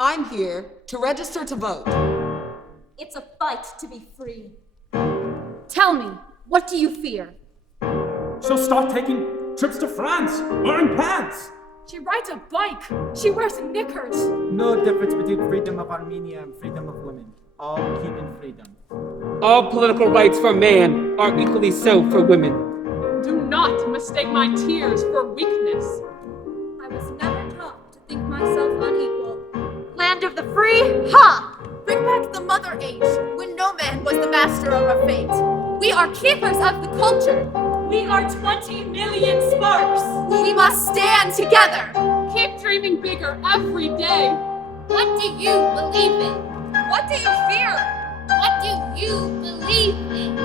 I'm here to register to vote. It's a fight to be free. Tell me, what do you fear? She'll start taking trips to France, wearing pants. She rides a bike. She wears knickers. No difference between freedom of Armenia and freedom of women. All human freedom. All political rights for man are equally so for women. Do not mistake my tears for weakness. I was never taught to think myself unequal. Land of the free? Ha! Bring back the mother age, when no man was the master of our fate. We are keepers of the culture. We are 20 million sparks. We must stand together. Keep dreaming bigger every day. What do you believe in? What do you fear? What do you believe in?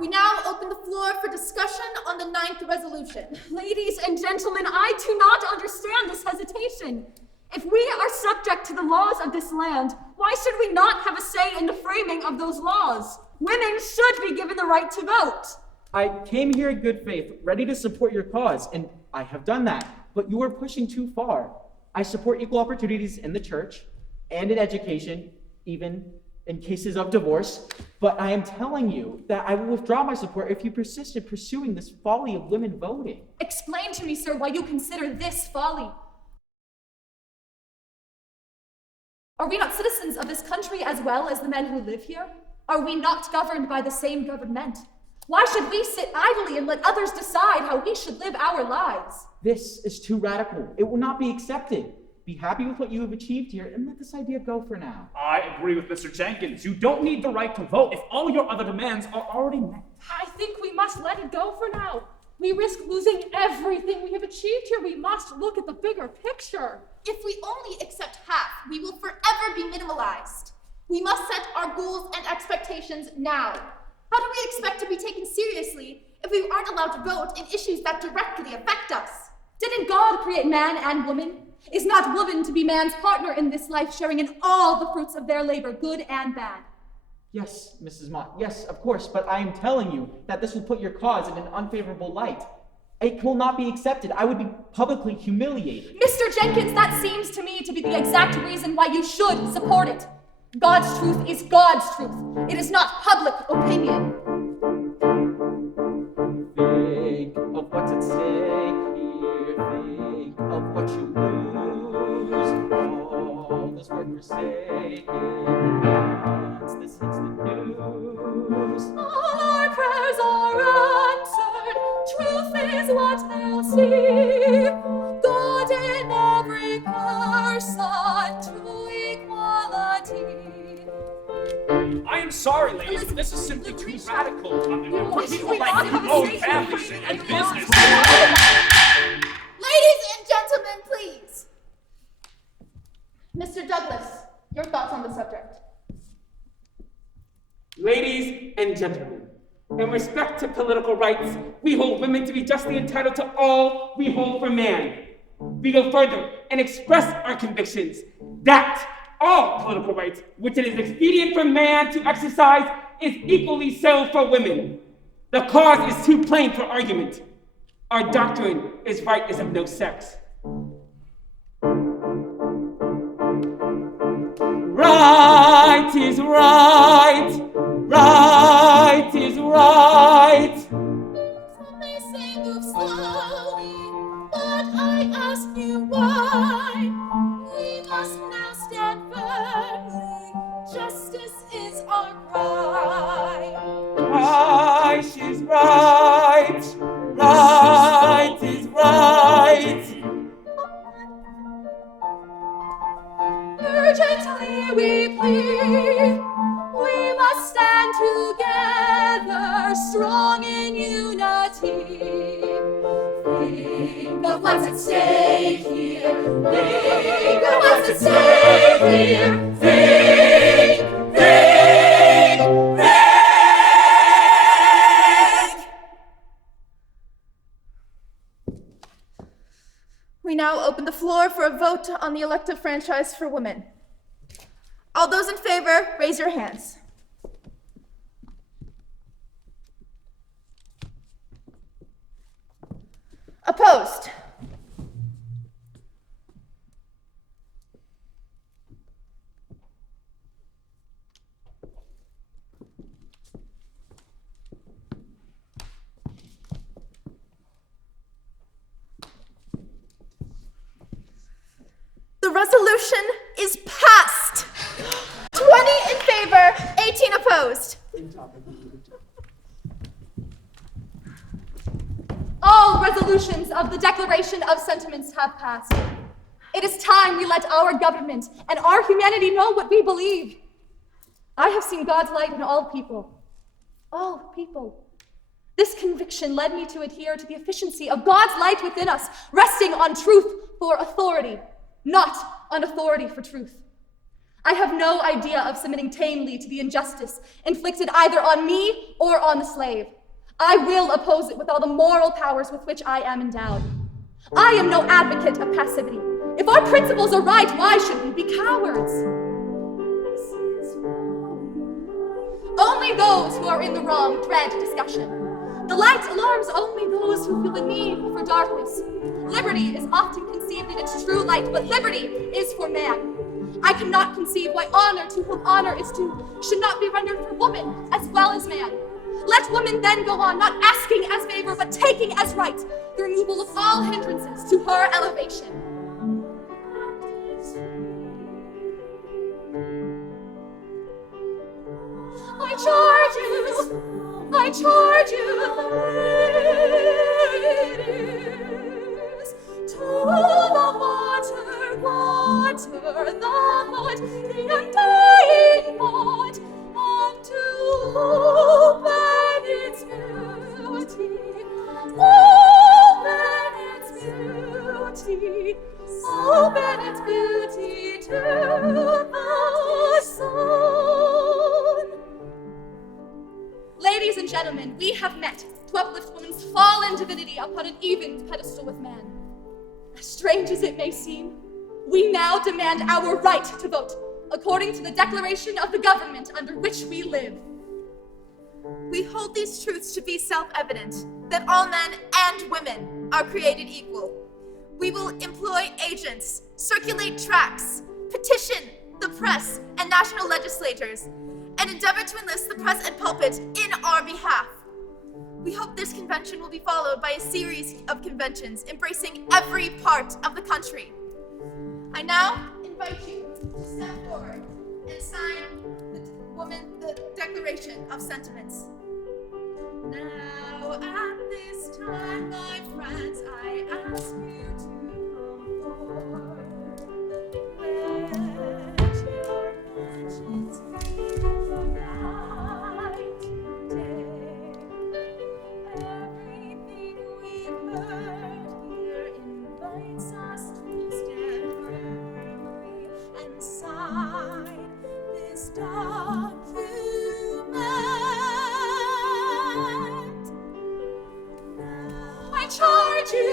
We now open the floor for discussion on the 9th resolution. Ladies and gentlemen, I do not understand this hesitation. If we are subject to the laws of this land, why should we not have a say in the framing of those laws? Women should be given the right to vote. I came here in good faith, ready to support your cause, and I have done that. But you are pushing too far. I support equal opportunities in the church and in education, even in cases of divorce. But I am telling you that I will withdraw my support if you persist in pursuing this folly of women voting. Explain to me, sir, why you consider this folly. Are we not citizens of this country as well as the men who live here? Are we not governed by the same government? Why should we sit idly and let others decide how we should live our lives? This is too radical. It will not be accepted. Be happy with what you have achieved here and let this idea go for now. I agree with Mr. Jenkins. You don't need the right to vote if all your other demands are already met. I think we must let it go for now. We risk losing everything we have achieved here. We must look at the bigger picture. If we only accept half, we will forever be minimalized. We must set our goals and expectations now. How do we expect to be taken seriously if we aren't allowed to vote in issues that directly affect us? Didn't God create man and woman? Is not woman to be man's partner in this life, sharing in all the fruits of their labor, good and bad? Yes, Mrs. Mott, yes, of course, but I am telling you that this will put your cause in an unfavorable light. It will not be accepted. I would be publicly humiliated. Mr. Jenkins, that seems to me to be the exact reason why you should support it. God's truth is God's truth. It is not public opinion. Think of what's at stake here. Think of what you lose. All this work forsaken. Once this hits the news. All our prayers are answered. Truth is what they'll see. God in every person, true equality. I am sorry, ladies, but this is simply too radical. For people we like not you have a own say families here? and business. Ladies and gentlemen, please. Mr. Douglas, your thoughts on the subject. Ladies and gentlemen, in respect to political rights, we hold women to be justly entitled to all we hold for man. We go further and express our convictions that all political rights, which it is expedient for man to exercise, is equally so for women. The cause is too plain for argument. Our doctrine is right is of no sex. Right is right. Right is right. Some may say move slowly, but I ask you why. We must now stand firmly. Justice is our cry. Right is right. Right is right. Urgently we plead. We must stand together, strong in unity. Think of what's at stake here. Think of what's at stake here. Think, think, think. We now open the floor for a vote on the elective franchise for women. All those in favor, raise your hands. Opposed? The resolution is passed. 20 in favor, 18 opposed. All resolutions of the Declaration of Sentiments have passed. It is time we let our government and our humanity know what we believe. I have seen God's light in all people. All people. This conviction led me to adhere to the efficiency of God's light within us, resting on truth for authority, not on authority for truth. I have no idea of submitting tamely to the injustice inflicted either on me or on the slave. I will oppose it with all the moral powers with which I am endowed. I am no advocate of passivity. If our principles are right, why should we be cowards? Only those who are in the wrong dread discussion. The light alarms only those who feel the need for darkness. Liberty is often conceived in its true light, but liberty is for man. I cannot conceive why honor to whom honor is due should not be rendered for woman as well as man. Let woman then go on, not asking as favor, but taking as right the removal of all hindrances to her elevation. I charge you, ladies, to the water, the mud, the undying mud, and to open its beauty, open its beauty to the sun. Ladies and gentlemen, we have met to uplift woman's fallen divinity upon an even pedestal with man. As strange as it may seem, we now demand our right to vote, according to the declaration of the government under which we live. We hold these truths to be self-evident, that all men and women are created equal. We will employ agents, circulate tracts, petition the press and national legislators, and endeavor to enlist the press and pulpit in our behalf. We hope this convention will be followed by a series of conventions embracing every part of the country. I now invite you to step forward and sign the Declaration of Sentiments. Now at this time, my friends, I ask you to come forward. Let your conscience be right today. Everything we've heard here invites us to stand firmly and sign this document. Now I charge you,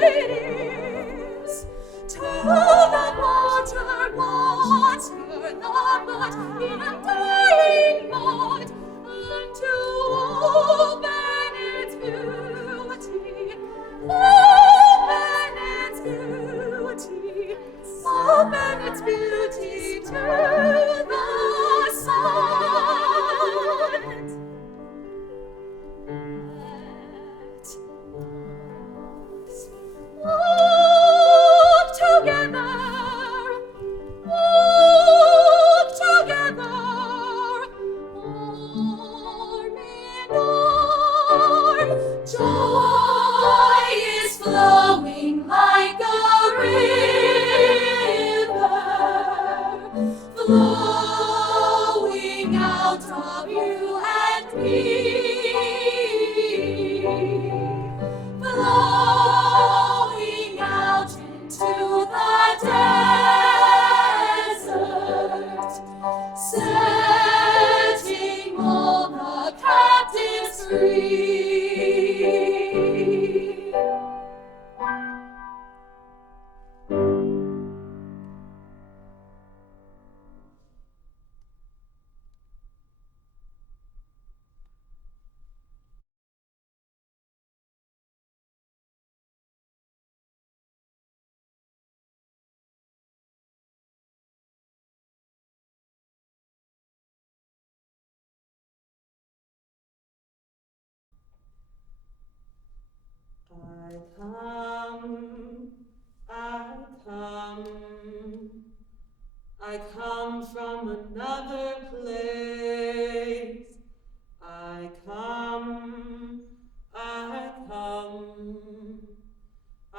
ladies, to the water, the mud, the undying mud, and to open its beauty, open its beauty to the sun. Walk together, arm in arm. Joy is flowing like a river, flowing out of you and me. Flowing out into the desert, setting all the captives free. I come from another place.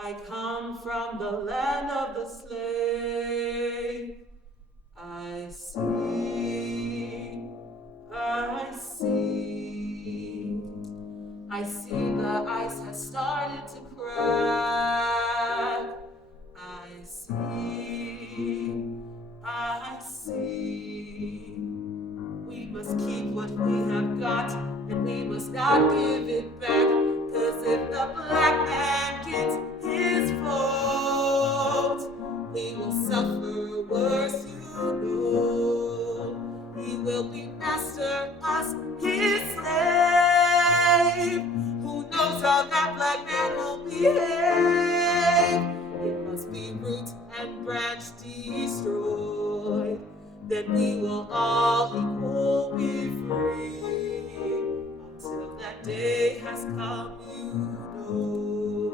I come from the land of the slave. I see the ice has started to crack. I see. We must keep what we have got, and we must not give it back. 'Cause if the black man gets his vote, we will suffer worse, you know. He will be master, us his slave. Who knows how that black man will behave? It must be root and branch destroyed. Then we will all equal be free. Until that day has come, you know,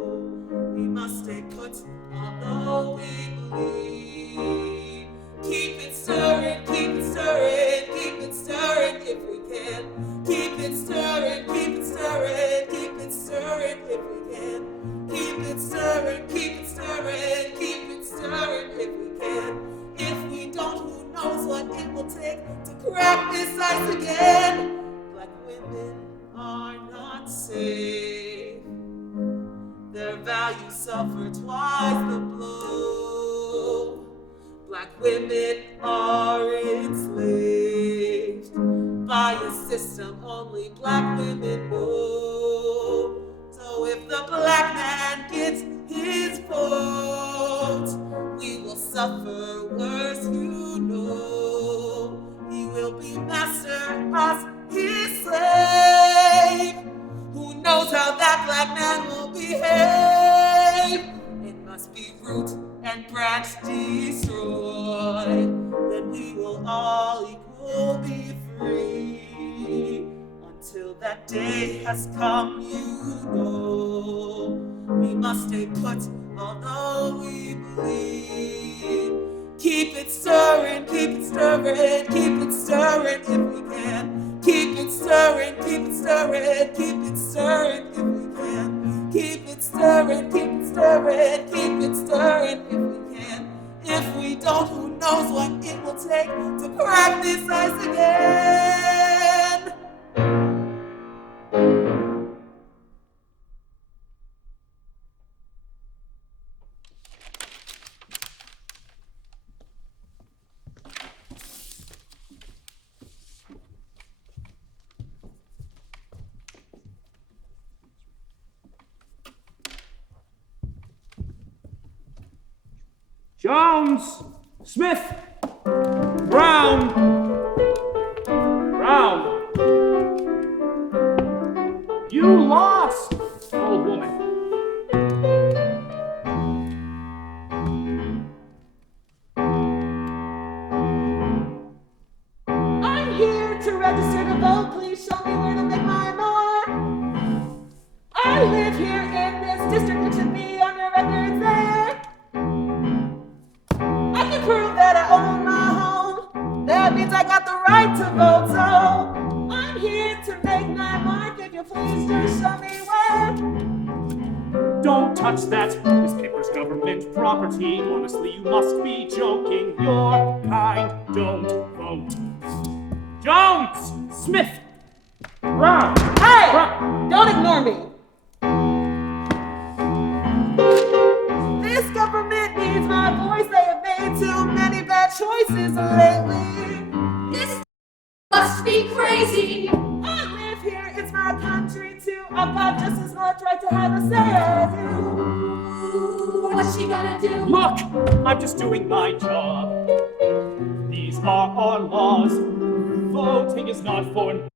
we must stay put, although we bleed. Keep it stirring, keep it stirring, keep it stirring if we can. Keep it stirring, keep it stirring, keep it stirring if we can. Keep it stirring, keep it stirring, keep it stirring if we can. If we don't, who knows what it will take to crack this ice again. Black women are not safe. Their values suffer twice the blow. Black women are enslaved by a system only black women know. So if the black man gets his vote, we will suffer worse, you know. He will be master, us his slave. Who knows how that black man will behave? It must be root and branch destroyed. Then we will all equal be free. Until that day has come, you know, we must stay put, although we bleed. Keep it stirring, keep it stirring, keep it stirring if we can. Keep it stirring, keep it stirring, keep it stirring if we can. Keep it stirring, keep it stirring, keep it stirring if we can. If we don't, who knows what it will take to crack this ice again. Jones! Smith! Brown! Brown! You lost, old woman. I'm here to register to vote. Please show me where to make my mark. I live here in this district. It should be on your record there. I can prove that I own my home. That means I got the right to vote. So I'm here to make my mark. If you please just show me where. Don't touch that. This paper's government property. Honestly, you must be joking. Your kind don't vote. Jones! Smith! Brown! Hey! Brown! Don't ignore me. This government needs my voice. They have made too many bad choices lately. This must be crazy. I live here, it's my country too. I've got just as much right to have a say as you. What's she gonna do? Look! I'm just doing my job. These are our laws. Voting is not for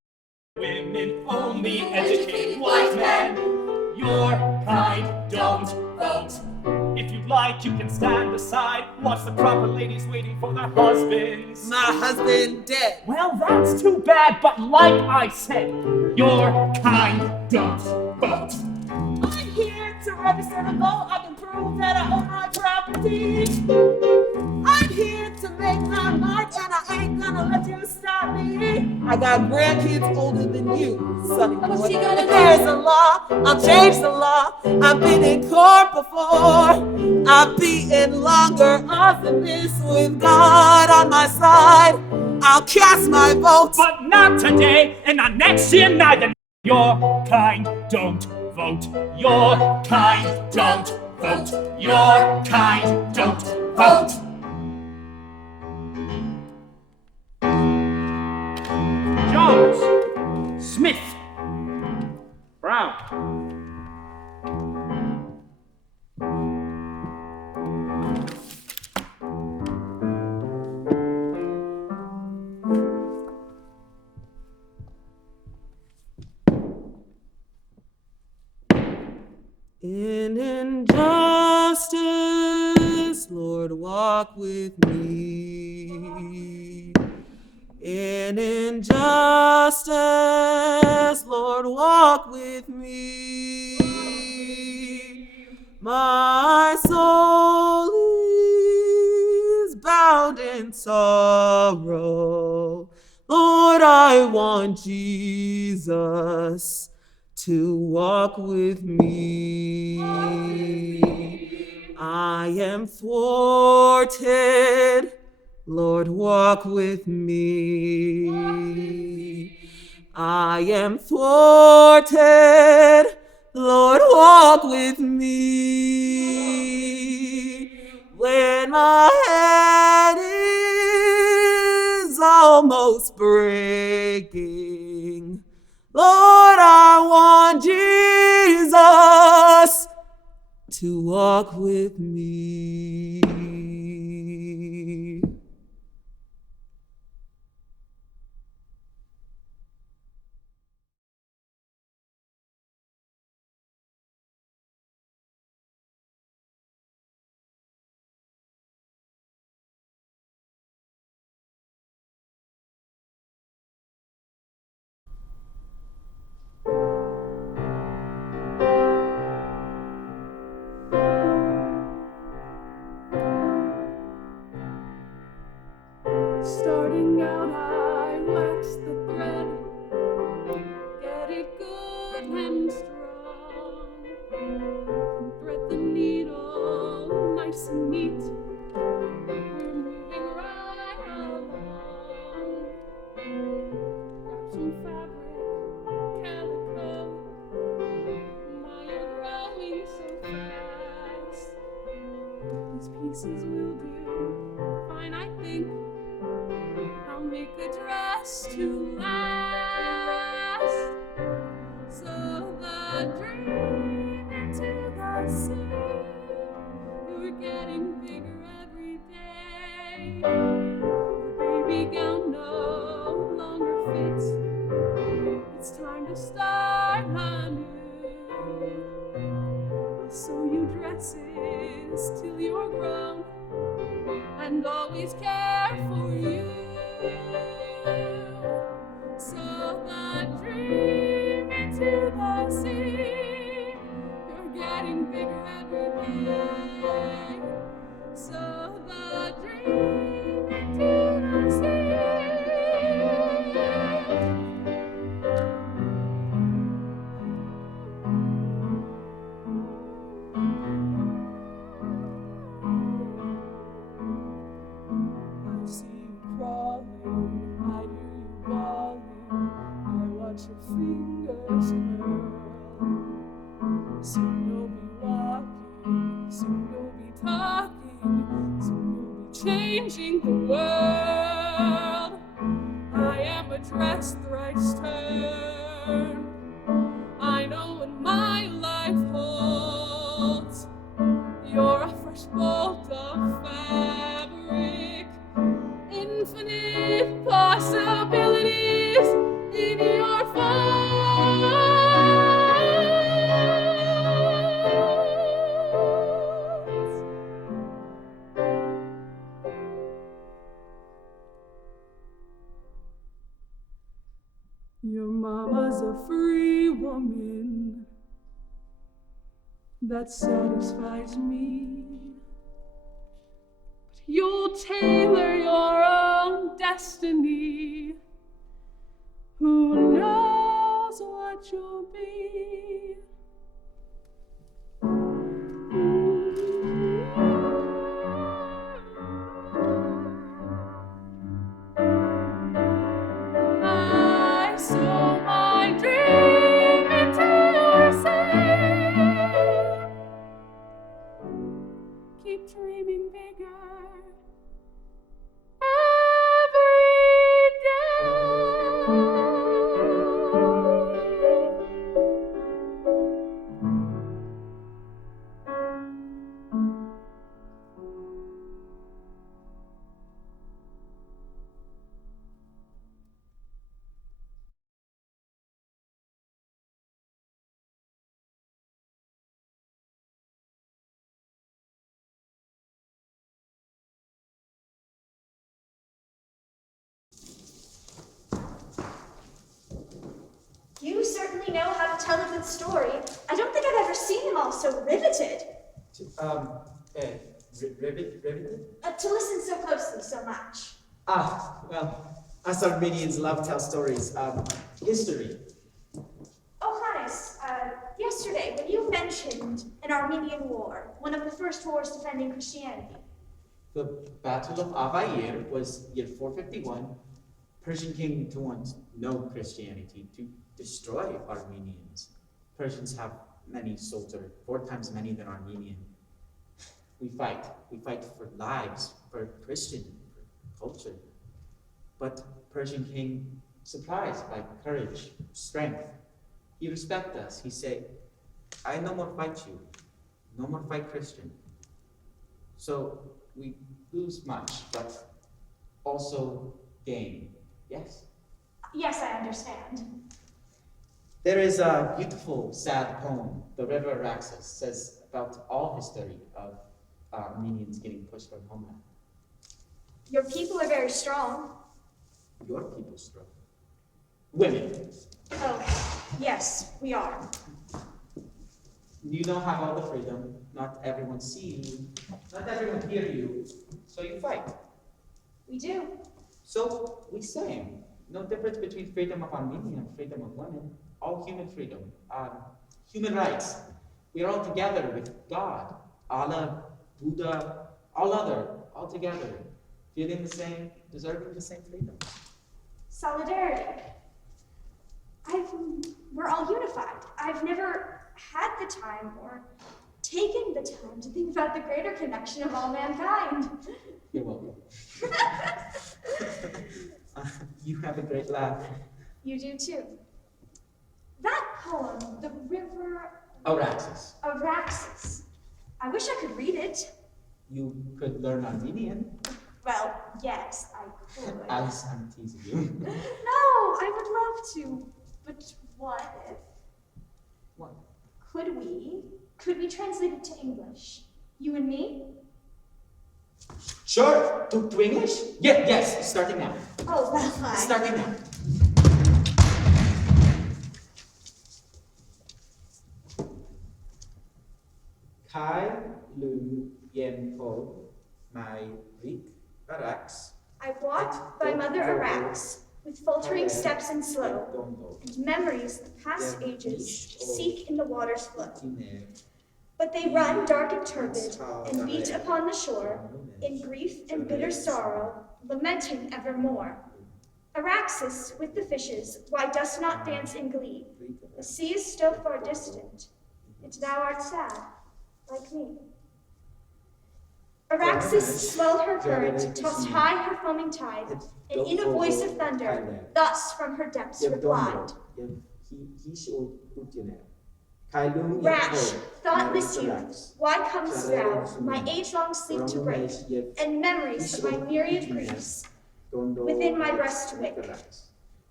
women only. Educated white men. Your kind don't vote. If you'd like, you can stand aside. Watch the proper ladies waiting for their husbands. My husband dead. Well, that's too bad, but like I said, your kind don't vote. I'm here to register to vote, I can prove that I own my property. I'm here to make my mark, and I ain't gonna let you stop me. I got grandkids older than you, sonny boy. What's she gonna If there's a law, I'll change the law. I've been in court before. I've beaten longer odds than this with God on my side. I'll cast my vote. But not today, and not next year neither. Your kind don't vote. Your kind don't vote. Your kind don't vote. Jones, Smith, Brown. In injustice, Lord, walk with me. In injustice, Lord, walk with me. My soul is bound in sorrow. Lord, I want Jesus to walk with me. I am thwarted. Lord, walk with me. I am thwarted. Lord, walk with me. When my head is almost breaking, Lord, I want Jesus to walk with me. Starting out, I waxed the thread, get it good and strong, and thread the needle nice and neat. We're moving right along. Grab some fabric, calico. My, you're growing so fast. These pieces will do fine, I think. I'll make a dress to last. So the dream into the sea, you're getting bigger every day. Your baby gown no longer fits. It's time to start anew. I'll sew you dresses till you're grown, and always care for you. So the dream into the sea, you're getting bigger every day. So the dream into the sea. I see you crawling, I hear you bawling, I watch your fingers curl. Soon you'll be walking, soon you'll be talking, soon you'll be changing the world. I am a dress thrice turned. I know what my life holds. You're a fresh bolt of fabric, infinite possibilities in your folds. Your mama's a free woman, that satisfies me. But you'll tailor your own destiny. Who knows what you'll be? I sow my dream into your sea. Keep dreaming bigger every day. You certainly know how to tell a good story. I don't think I've ever seen him all so riveted. Riveted? To listen so closely so much. Well, us Armenians love to tell stories. History. Oh, Hannes, yesterday when you mentioned an Armenian war, one of the first wars defending Christianity. The Battle of Avayir was year 451. Persian king to want no Christianity, to destroy Armenians. Persians have many soldiers, 4 times many than Armenian. We fight for lives, for Christian, for culture. But Persian king, surprised by courage, strength, he respect us. He say, I no more fight you, no more fight Christian. So we lose much, but also gain. Yes? Yes, I understand. There is a beautiful, sad poem, The River Araxes, says about all history of Armenians getting pushed from homeland. Your people are very strong. Your people strong. Women. Oh, yes, we are. You don't have all the freedom. Not everyone see you. Not everyone hear you. So you fight. We do. So we same. No difference between freedom of Armenia and freedom of women. All human freedom. Human rights. We are all together with God, Allah, Buddha, all together. Feeling the same, deserving the same freedom. Solidarity. We're all unified. I've never had the time or taken the time to think about the greater connection of all mankind. You're welcome. You have a great laugh. You do too. That poem, The River Araxes. Araxes. I wish I could read it. You could learn Armenian. Well, yes, I could. Alice, I'm teasing you. No, I would love to. But what if? What? Could we translate it to English? You and me? Sure. To English? Yes. Starting now. Oh, well, fine. Starting now. Kai lu yen po my rik arax. I walked by Mother Arax with faltering steps and slow, and memories of past ages seek in the water's flow. But they run dark and turbid, and beat upon the shore, in grief and bitter sorrow, lamenting evermore. Araxes, with the fishes, why dost not dance in glee? The sea is still far distant, and thou art sad, like me. Araxes swelled her current, tossed high her foaming tide, and in a voice of thunder, thus from her depths replied. Rash, thoughtless youth, why comest thou, my age-long sleep to break, and memories of my myriad griefs within my breast to wake?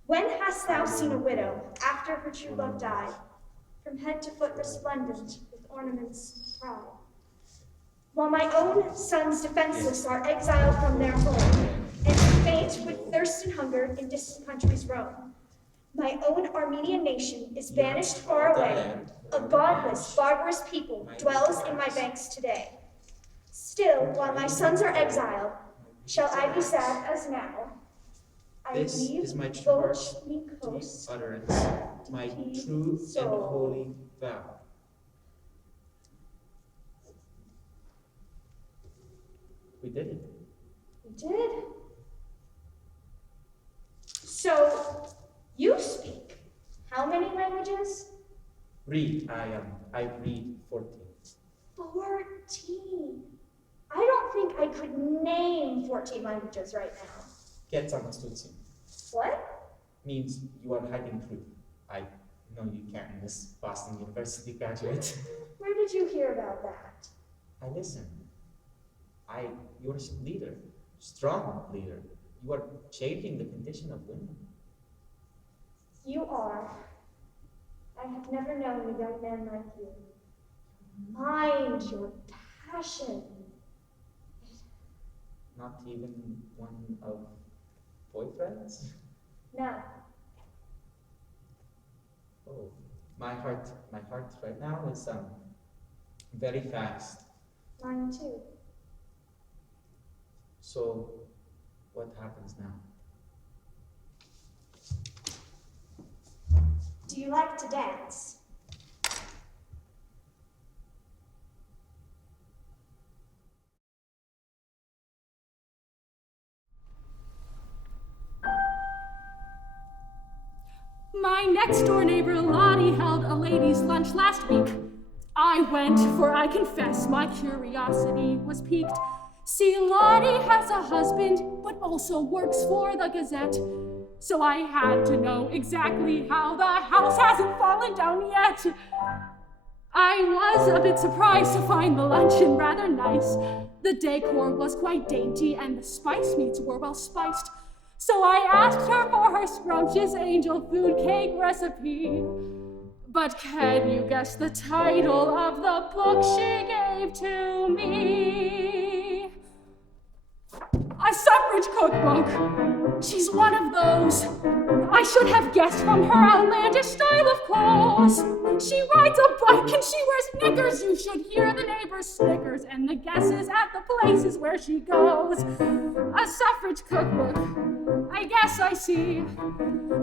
When hast thou seen a widow, after her true love died, from head to foot resplendent with ornaments of pride? While my own sons defenseless are exiled from their home, and faint with thirst and hunger in distant countries roam, My own Armenian nation is banished far away. A godless, barbarous people dwells in my banks today. Still, while my sons are exiled, shall I be sad as now? This is my true deep utterance, my true and holy vow. We did it. We did. So, you speak how many languages? I read 14. 14. I don't think I could name 14 languages right now. Ketsamastutsim What? means you are hiding truth. I know you can't, Miss Boston University graduate. Where did you hear about that? I listen. You're a leader, strong leader. You are changing the condition of women. You are. I have never known a young man like you. Mind your passion. Not even one of boyfriends? No. Oh, my heart right now is very fast. Mine too. So, what happens now? Do you like to dance? My next-door neighbor Lottie held a ladies' lunch last week. I went, for I confess my curiosity was piqued. See, Lottie has a husband, but also works for the Gazette. So I had to know exactly how the house hasn't fallen down yet. I was a bit surprised to find the luncheon rather nice. The decor was quite dainty and the spice meats were well spiced. So I asked her for her scrumptious angel food cake recipe. But can you guess the title of the book she gave to me? A suffrage cookbook. She's one of those. I should have guessed from her outlandish style of clothes. She rides a bike and she wears knickers. You should hear the neighbors' snickers and the guesses at the places where she goes. A suffrage cookbook. I guess I see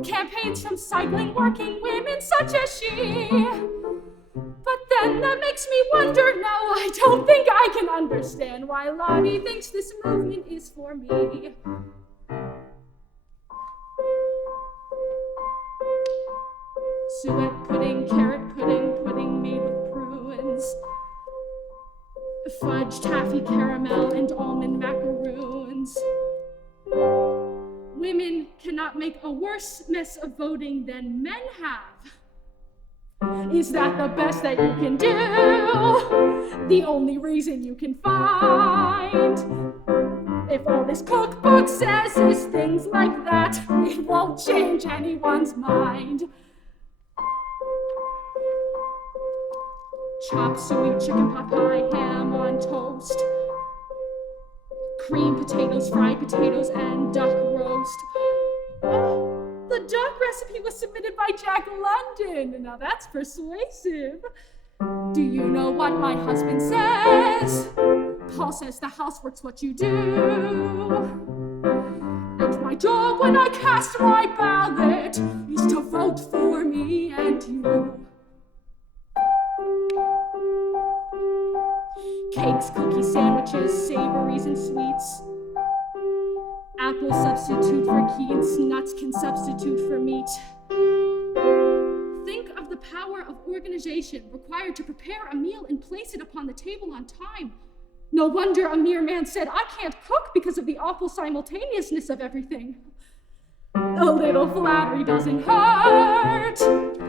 campaigns from cycling working women such as she. But then that makes me wonder now. I don't think I can understand why Lottie thinks this movement is for me. Suet pudding, carrot pudding, pudding made with prunes, fudge, taffy, caramel, and almond macaroons. Women cannot make a worse mess of voting than men have. Is that the best that you can do? The only reason you can find? If all this cookbook says is things like that, it won't change anyone's mind. Chop suey, chicken pot pie, ham on toast, cream potatoes, fried potatoes, and duck roast. Oh, the duck recipe was submitted by Jack London. Now that's persuasive. Do you know what my husband says? Paul says the housework's what you do. And my job when I cast my ballot is to vote for me and you. Cakes, cookies, sandwiches, savories, and sweets. Apples substitute for keats, nuts can substitute for meat. Think of the power of organization required to prepare a meal and place it upon the table on time. No wonder a mere man said, I can't cook because of the awful simultaneousness of everything. A little flattery doesn't hurt,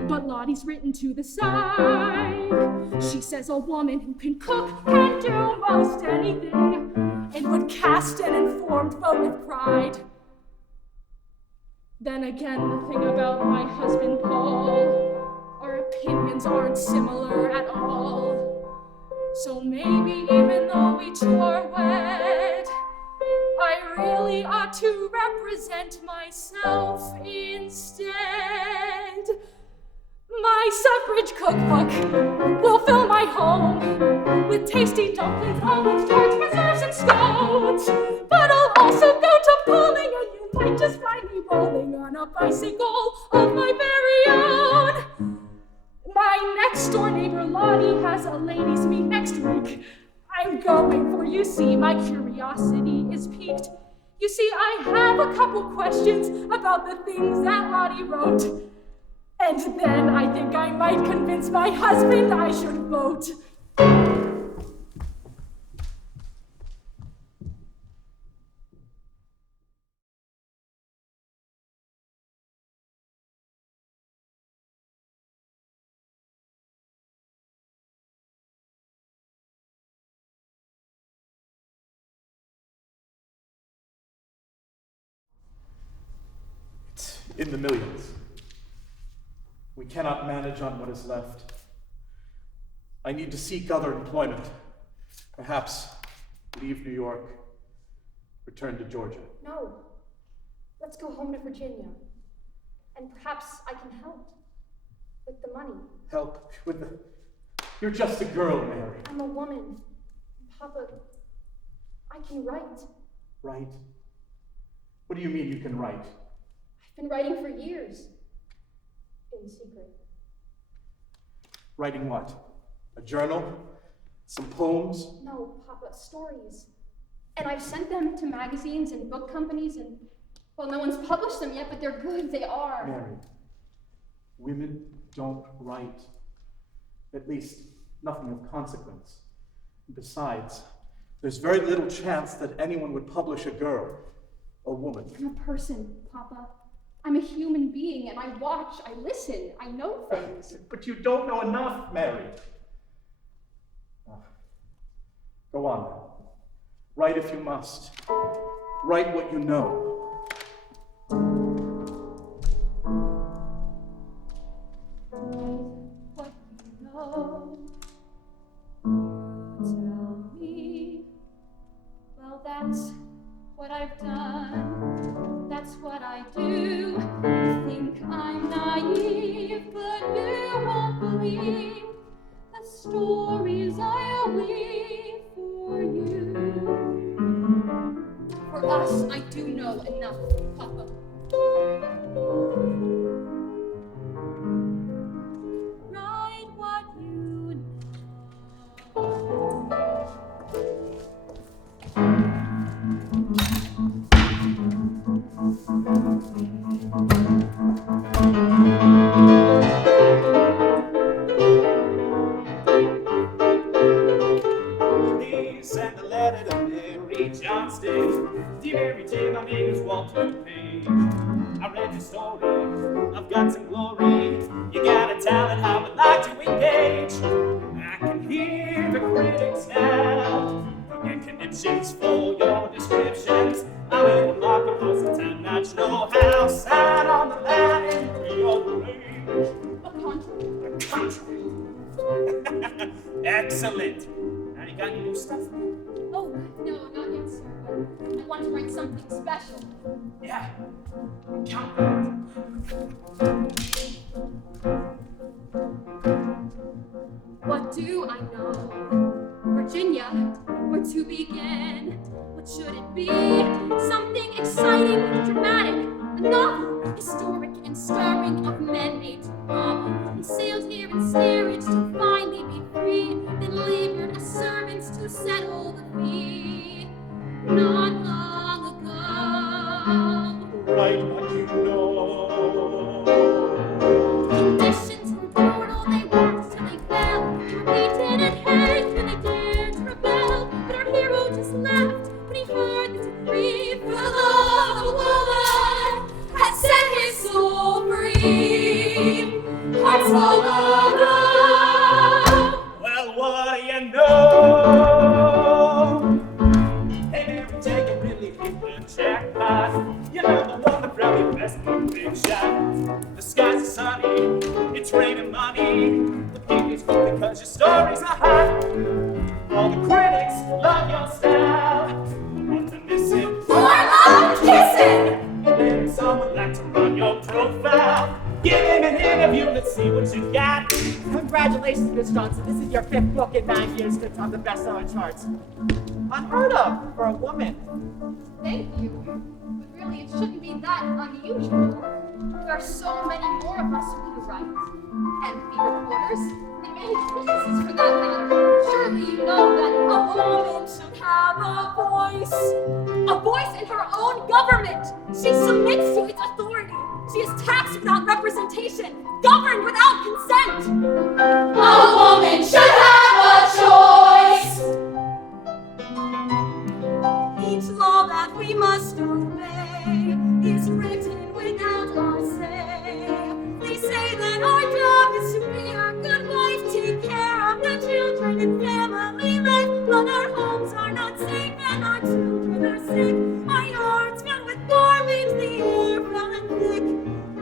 but Lottie's written to the side. She says a woman who can cook can do most anything and would cast an informed vote with pride. Then again, the thing about my husband Paul, our opinions aren't similar at all. So maybe even though we two are wed, I really ought to represent myself instead. My suffrage cookbook will fill my home with tasty dumplings, olives, tarts, preserves, and scones. But I'll also go to bowling, and you might just find me rolling on a bicycle of my very own. My next door neighbor Lottie has a ladies' meet next week. I'm going, for you see, my curiosity is piqued. You see, I have a couple questions about the things that Lottie wrote. And then I think I might convince my husband I should vote. It's in the millions. We cannot manage on what is left. I need to seek other employment. Perhaps leave New York, return to Georgia. No. Let's go home to Virginia. And perhaps I can help with the money. Help with the... You're just a girl, Mary. I'm a woman. Papa, I can write. Write? What do you mean you can write? I've been writing for years. In secret. Writing what? A journal? Some poems? No, Papa, stories. And I've sent them to magazines and book companies and, well, no one's published them yet, but they're good, they are. Mary, women don't write. At least, nothing of consequence. Besides, there's very little chance that anyone would publish a girl, a woman. I'm a person, Papa. I'm a human being, and I watch, I listen, I know things. But you don't know enough, Mary. Go on, then. Write if you must. Write what you know. What you know, you tell me. Well, that's what I've done. That's what I do. You think I'm naive, but you won't believe the stories I'll weave for you. For us, I do know enough, Papa. Write what you know. Please send a letter to Mary Johnston. Dear Mary Jane, my name is Walter Page. I read your story, I've got some glory. You got a talent I would like to engage. I can hear the critics now. Forget conniptions for your descriptions. I'm in the market for some top-notch know-how. Sign on the line and rearrange. A country. Excellent. Now you got any new stuff? Oh, no, not yet, sir. But I want to write something special. Yeah. Count that. What do I know? Virginia, where to begin? What should it be? Something exciting, dramatic, a novel, historic and stirring of men made to grovel, and sailed here in steerage to finally be free, then labored as servants to settle the fee. Not long ago. Write what you know. Conditions were brutal, they worked till they fell. They were beaten and hanged when they dared to rebel. But our hero just laughed when he heard the decree. For the love of a woman had set his soul free. Hearts all over. Well, what do you know? Hey, Mary, take a really hit the jackpot. You know the one that probably best in big shot. The skies are sunny, it's raining money. The people's vote because your stories are hot. All the critics love your style. Want to miss it? For see what you got. Congratulations, Miss Johnson. This is your 5th book in 9 years to top the bestseller charts. Unheard of for a woman. Thank you. But really, it shouldn't be that unusual. There are so many more of us who write, and be reporters, and manage businesses for that matter. Surely you know that A woman should have a voice in her own government. She submits to its authority. She is taxed without representation, governed without consent. a woman should have a choice. Each law that we must obey is written without our say. They say that our job is to be a good wife, take care of the children and family life, but our homes are not safe and our children are sick. Our yards filled with garbage, the air foul and thick.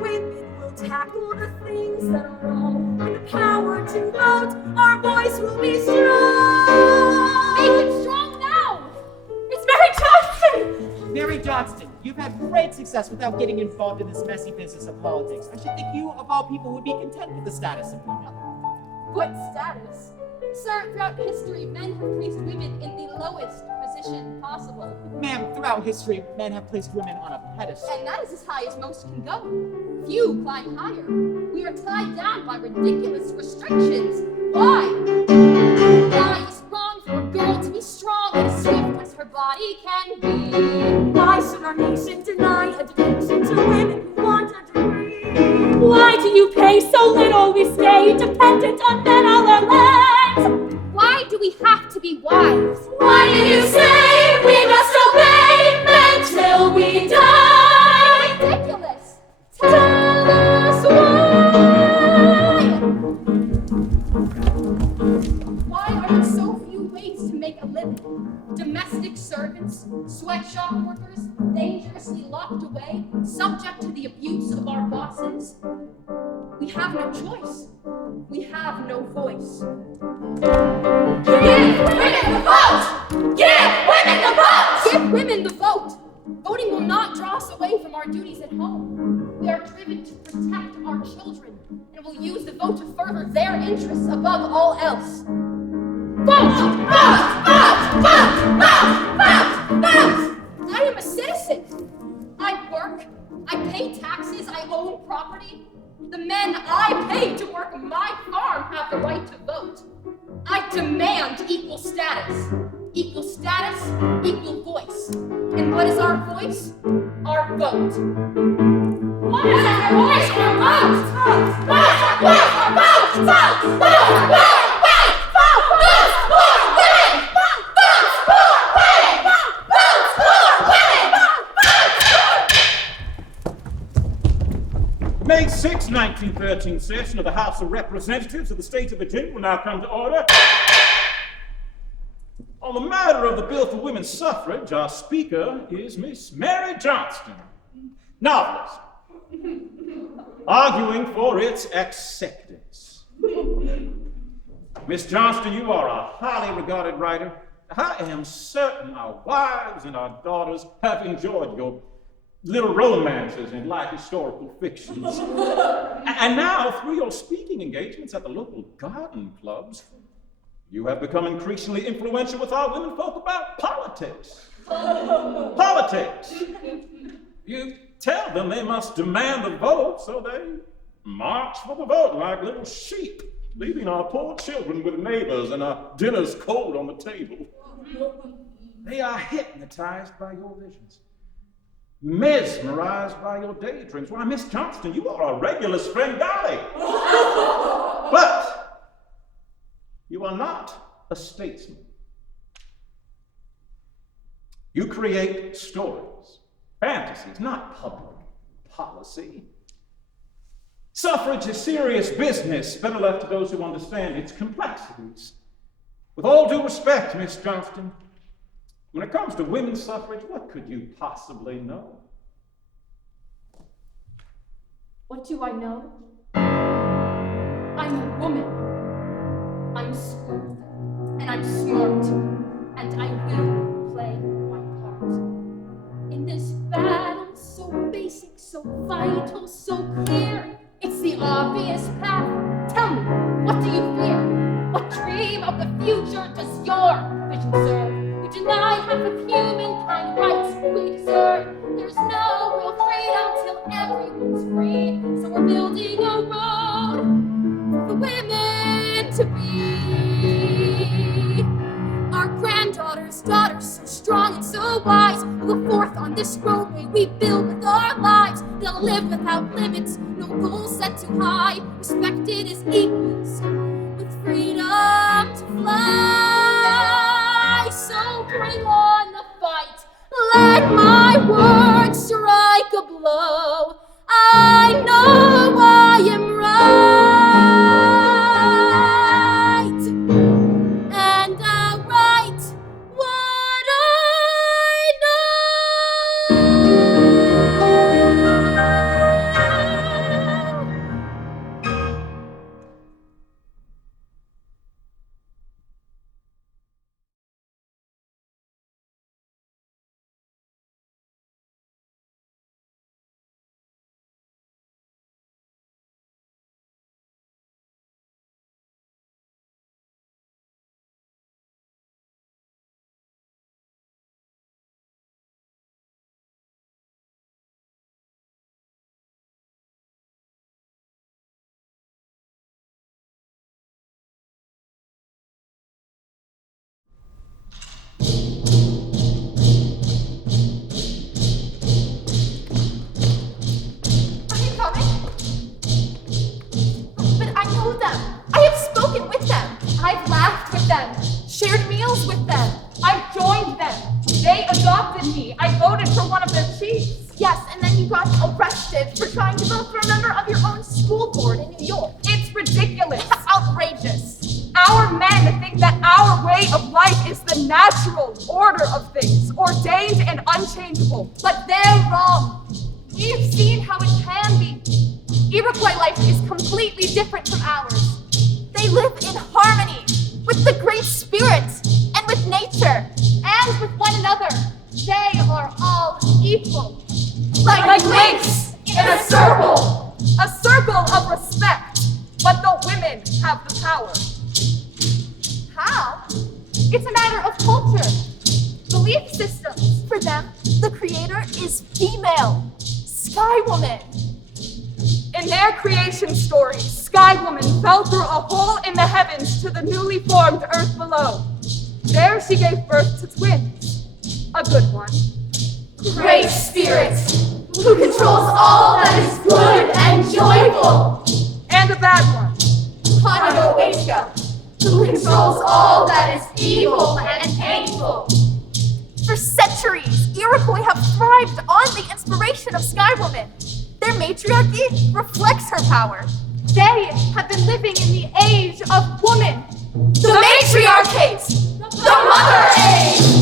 Women will tackle the things that are wrong. With the power to vote, our voice will be strong. Make it strong now. It's Mary Johnson. Mary Johnston, you've had great success without getting involved in this messy business of politics. I should think you, of all people, would be content with the status of female. What status? Sir, throughout history, men have placed women in the lowest position possible. Ma'am, throughout history, men have placed women on a pedestal. And that is as high as most can go. Few climb higher. We are tied down by ridiculous restrictions. Why? Why is it wrong for a girl to be strong and as swift as her body can be? Why should our nation deny education to women who want a degree? Why do you pay so little? We stay dependent on men all our lives. Why do we have to be wives? Why do you say we must obey men till we die? Ridiculous! Tell us why. Why are there so few ways to make a living? Domestic servants, sweatshop workers, dangerously locked away, subject to the abuse of our bosses. We have no choice. We have no voice. Give women the vote! Give women the vote! Give women the vote! Voting will not draw us away from our duties at home. We are driven to protect our children, and will use the vote to further their interests above all else. Vote! Vote! Vote! Vote! Vote! Vote! Vote! I am a citizen. I work. I pay taxes. I own property. The men I pay to work my farm have the right to vote. I demand equal status. Equal status, equal voice. And what is our voice? Our vote. What is our voice? Our vote! Vote! Vote! Vote! Vote! Vote! Vote! Vote! May 6, 1913 session of the House of Representatives of the State of Virginia will now come to order. On the matter of the bill for women's suffrage, our speaker is Miss Mary Johnston, novelist, arguing for its acceptance. Miss Johnston, you are a highly regarded writer. I am certain our wives and our daughters have enjoyed your little romances and light historical fictions. And now, through your speaking engagements at the local garden clubs, you have become increasingly influential with our women folk about politics. Politics. You tell them they must demand the vote, so they march for the vote like little sheep, leaving our poor children with neighbors and our dinners cold on the table. They are hypnotized by your visions, mesmerized by your daydreams. Why, Miss Johnston, you are a regular Svengali. But you are not a statesman. You create stories, fantasies, not public policy. Suffrage is serious business, better left to those who understand its complexities. With all due respect, Miss Johnston, when it comes to women's suffrage, what could you possibly know? What do I know? I'm a woman. I'm schooled, and I'm smart, and I will play my part. In this battle so basic, so vital, so clear, it's the obvious path There's no real freedom till everyone's free. So we're building a road for the women to be. Our granddaughters, daughters, so strong and so wise, will go forth on this roadway we build with our lives. They'll live without limits, no goals set too high, respected as equals, with freedom to fly. So bring on the fight, let my words strike a blow. I know I am right, and I'll write what I Are you coming? But I know them. I have spoken with them. I've laughed with them, shared meals with them. I've joined them. They adopted me. I voted for one of their chiefs. Yes, and then you got arrested for trying to vote for a member of your own school board in New York. It's ridiculous. That's outrageous. Our men think that our way of life is the natural order of things, ordained and unchangeable. But they're wrong. We've seen how it can be. Iroquois life is completely different from ours. They live in harmony with the Great Spirit and with nature. And with one another, they are all equal. Like links in a circle. A circle of respect. But the women have the power. How? It's a matter of culture, belief systems. For them, the creator is female. Sky Woman. In their creation story, Sky Woman fell through a hole in the heavens to the newly formed earth below. There she gave birth to twins. A good one. Great Spirit, who controls all that is good and joyful. And a bad one. Hanagoeska, who controls all that is evil and painful. For centuries, Iroquois have thrived on the inspiration of Sky Woman. Their matriarchy reflects her power. They have been living in the age of woman. The matriarchate! The mother age!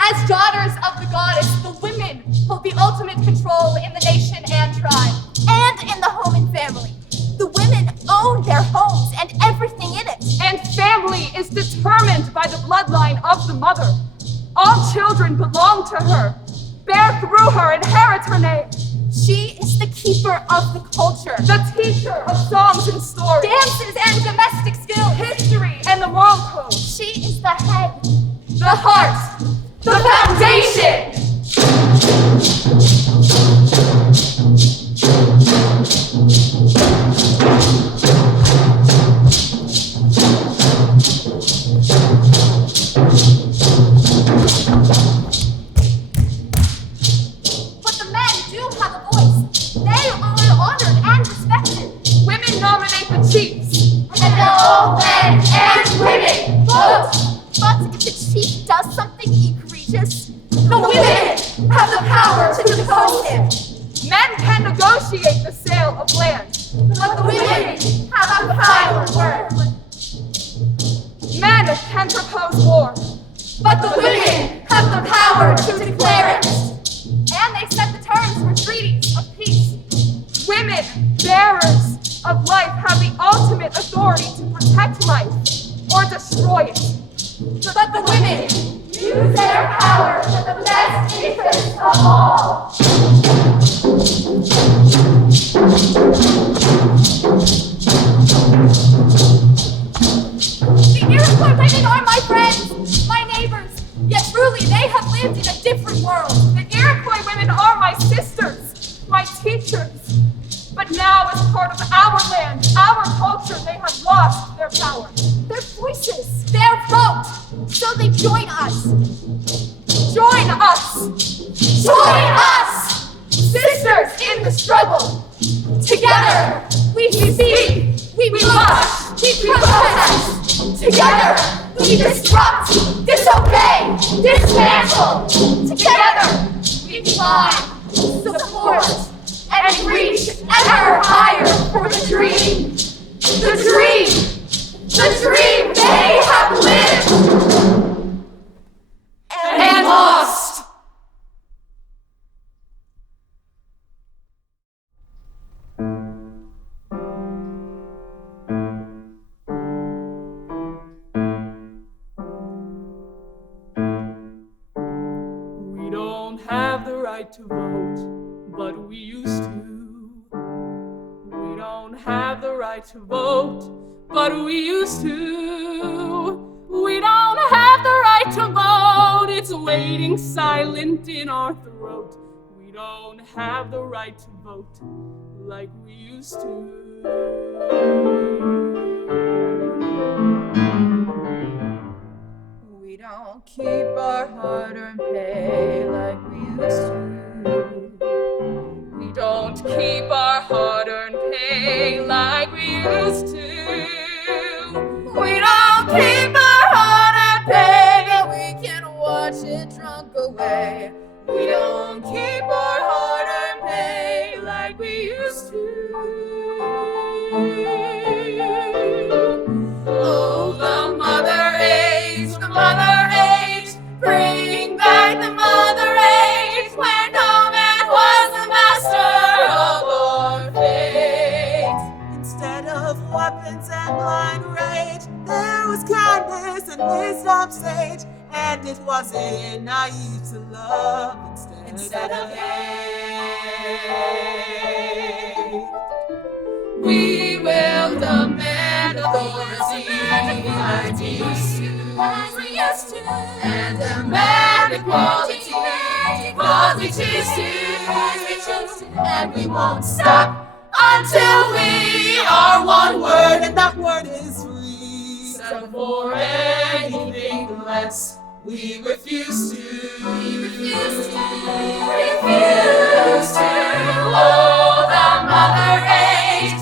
As daughters of the goddess, the women hold the ultimate control in the nation and tribe. And in the home and family. The women own their homes and everything in it. And family is determined by the bloodline of the mother. All children belong to her, bear through her, inherit her name. She is the keeper of the culture. The teacher of songs and stories, Dances and domestic skills. history and the moral code. She is the head. The heart, the foundation. But the men do have a voice. They are honored and respected. Women nominate the chiefs. And all men and women vote. But if the chief does something egregious, the women have the power to depose him. Men can negotiate the sale of land. But the women have the final word. Men can propose war. But the women have the power to declare it. And they set the terms for treaties of peace. Women, bearers of life, have the ultimate authority to protect life or destroy it. But the women use their power for the best interest of all. are my friends, my neighbors, yet truly they have lived in a different world. The Iroquois women are my sisters, my teachers. But now, as part of our land, our culture, they have lost their power, their voices, their vote. So they join us. Join us! Join us! Sisters in the struggle. Together, we speak, we blush, we protest. Together, we disrupt, disobey, dismantle. Together, we climb, support, and reach ever higher for the dream. The dream they have lived and lost. We don't have the right to vote, but we used to. We don't have the right to vote, but we used to. We don't have the right to vote, it's waiting silent in our throat. We don't have the right to vote like we used to. We don't keep our hard-earned pay like we used to. We don't keep our hard-earned pay like we used to. We don't keep our hard-earned pay, but we can watch it drunk away. We don't keep our hard-earned pay like we used to. Oh, the mother age, bring back the mother age, where no man was the master of our fate. Instead of weapons and blind rage, there was kindness and wisdom sage, and it wasn't naive to love instead of hate. We will demand authority as we used to, and demand equality because we choose to, and we won't stop until we are one word, and that word is free. So for anything less, we refuse to. Refuse to. Oh, the mother age,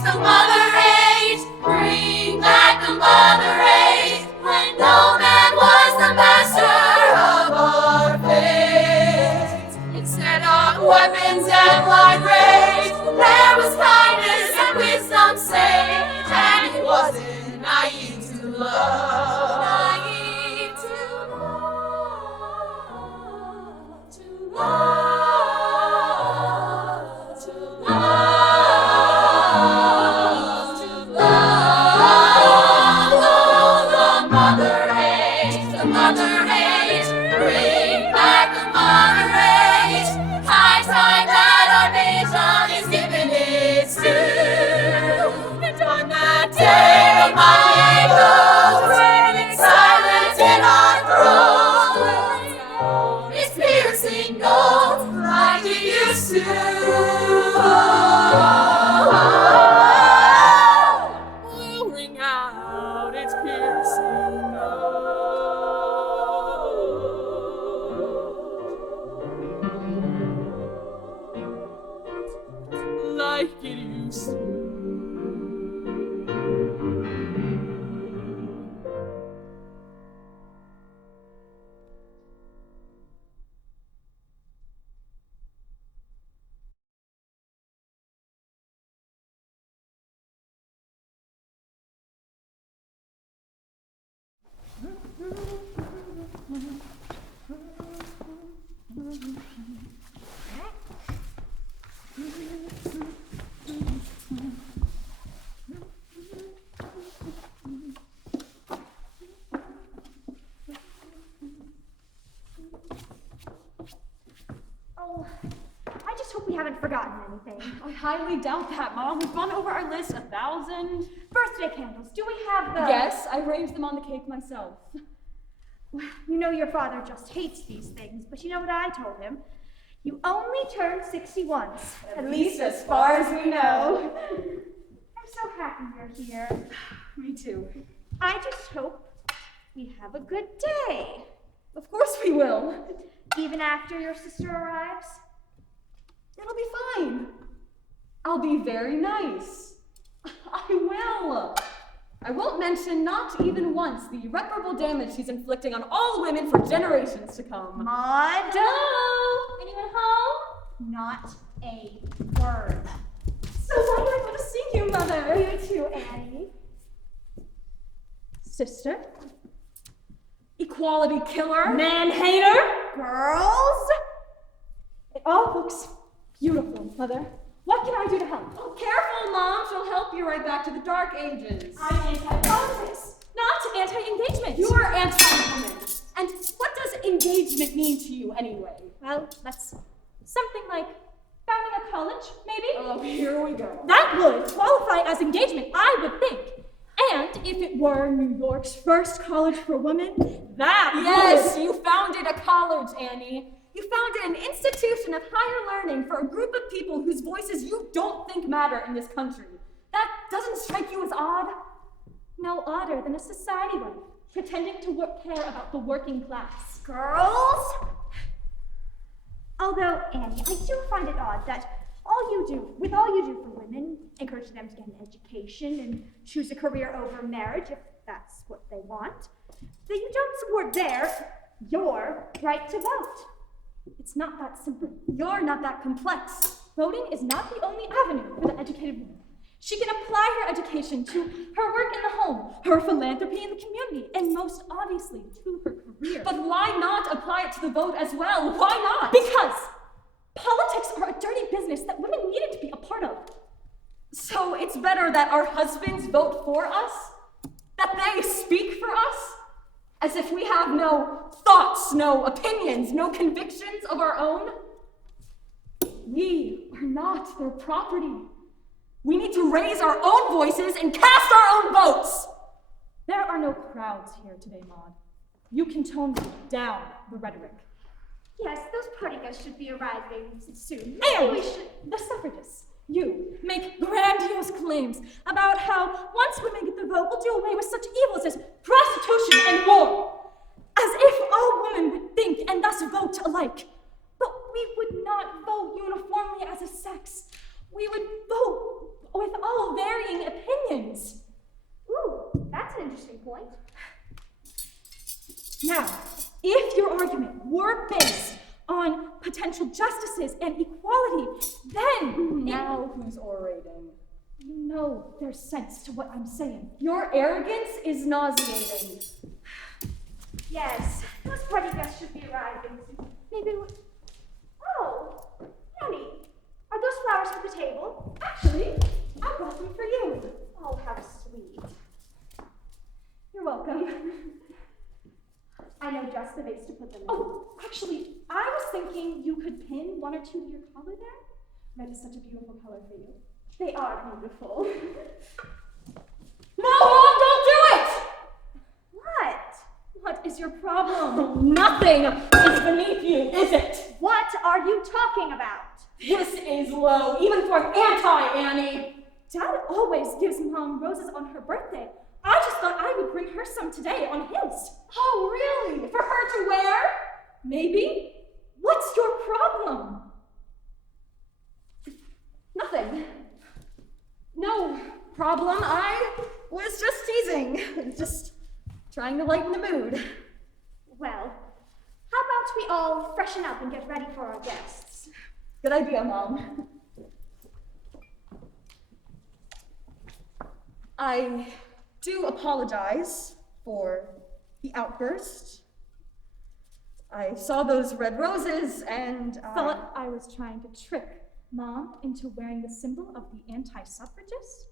bring back the mother age, when no man was the master of our fate. Instead of weapons and blind rage, there was kindness and wisdom sage, and it wasn't naive to love. Naive to love, to love. We'll ring out its piercing note, like it used to. Oh, I just hope we haven't forgotten anything. I highly doubt that, Mom. We've gone over our list 1,000. Birthday candles, do we have the... Yes, I arranged them on the cake myself. Well, you know your father just hates these things, but you know what I told him? You only turn 60 once. At least as far as we know. I'm so happy you're here. Me too. I just hope we have a good day. Of course we will. Even after your sister arrives? It'll be fine. I'll be very nice. I will. I won't mention not even once the irreparable damage she's inflicting on all women for generations to come. Maud? Hello? Anyone home? Not a word. So wonderful to see you, Mother. You too, Annie. Sister? Equality killer? Man-hater? Girls? It all looks beautiful, Mother. What can I do to help? Oh, careful, Mom. She'll help you right back to the Dark Ages. I'm anti-politics. Not anti-engagement. You're anti-woman. And what does engagement mean to you anyway? Well, that's something like founding a college, maybe? Oh, here we go. That would qualify as engagement, I would think. And if it were New York's first college for women, that Yes, would... you founded a college, Annie. You founded an institution of higher learning for a group of people whose voices you don't think matter in this country. That doesn't strike you as odd? No odder than a society wife, pretending to care about the working class. Girls? Although, Annie, I do find it odd that all you do for women, encouraging them to get an education and choose a career over marriage, if that's what they want, that you don't support your right to vote. It's not that simple. You're not that complex. Voting is not the only avenue for the educated woman. She can apply her education to her work in the home, her philanthropy in the community, and most obviously to her career. But why not apply it to the vote as well? Why not? Because politics are a dirty business that women needed to be a part of. So it's better that our husbands vote for us? That they speak for us? As if we have no thoughts, no opinions, no convictions of our own? We are not their property. We need to raise our own voices and cast our own votes! There are no crowds here today, Maud. You can tone down the rhetoric. Yes, those party guests should be arriving soon. And the suffragists, you make grandiose claims about how once women get the vote, we'll do away with such evils as prostitution and war. As if all women would think and thus vote alike. But we would not vote uniformly as a sex. We would vote with all varying opinions. Ooh, that's an interesting point. Now, if your argument were based on potential justices and equality, then Now who's orating? you know there's sense to what I'm saying. Your arrogance is nauseating. Yes, those party guests should be arriving soon. Maybe we... Oh, Annie, are those flowers for the table? Actually, I brought them for you. Oh, how sweet. You're welcome. I know just the vase to put them in. Oh, actually, I was thinking you could pin one or two to your collar there. Red is such a beautiful color for you. They are beautiful. No, Mom, don't do it! What? What is your problem? Nothing is beneath you, is it? What are you talking about? This is low, even for an anti-Annie. Dad always gives Mom roses on her birthday. I just thought I would bring her some today on his. Oh, really? For her to wear? Maybe? What's your problem? Nothing. No problem. I was just teasing. Just trying to lighten the mood. Well, how about we all freshen up and get ready for our guests? Good idea, Mom. I do apologize for the outburst. I saw those red roses and Thought I was trying to trick Mom into wearing the symbol of the anti-suffragists?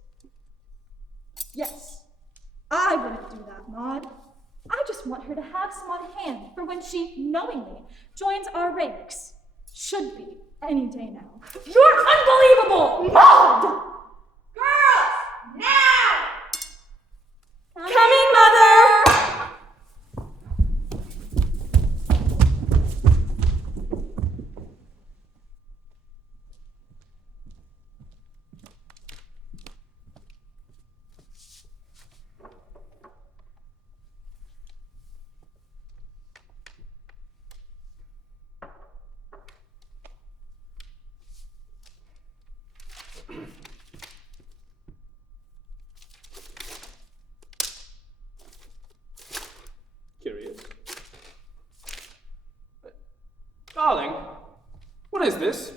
yes. I wouldn't do that, Maud. I just want her to have some on hand for when she knowingly joins our ranks. Should be any day now. You're unbelievable! Mom! Girls, now! Coming, Mother! What is this?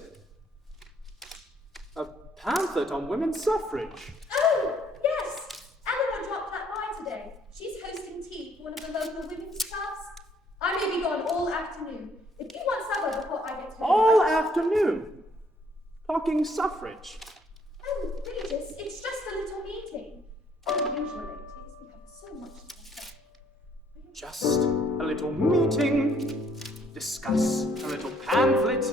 A pamphlet on women's suffrage. Oh, yes! Eleanor dropped that by today. She's hosting tea for one of the local women's clubs. I may be gone all afternoon. If you want supper before I get home... All afternoon? Talking suffrage. Oh, Regis, it's just a little meeting. Unusually, it becomes so much better. Just a little meeting, discuss a little pamphlet,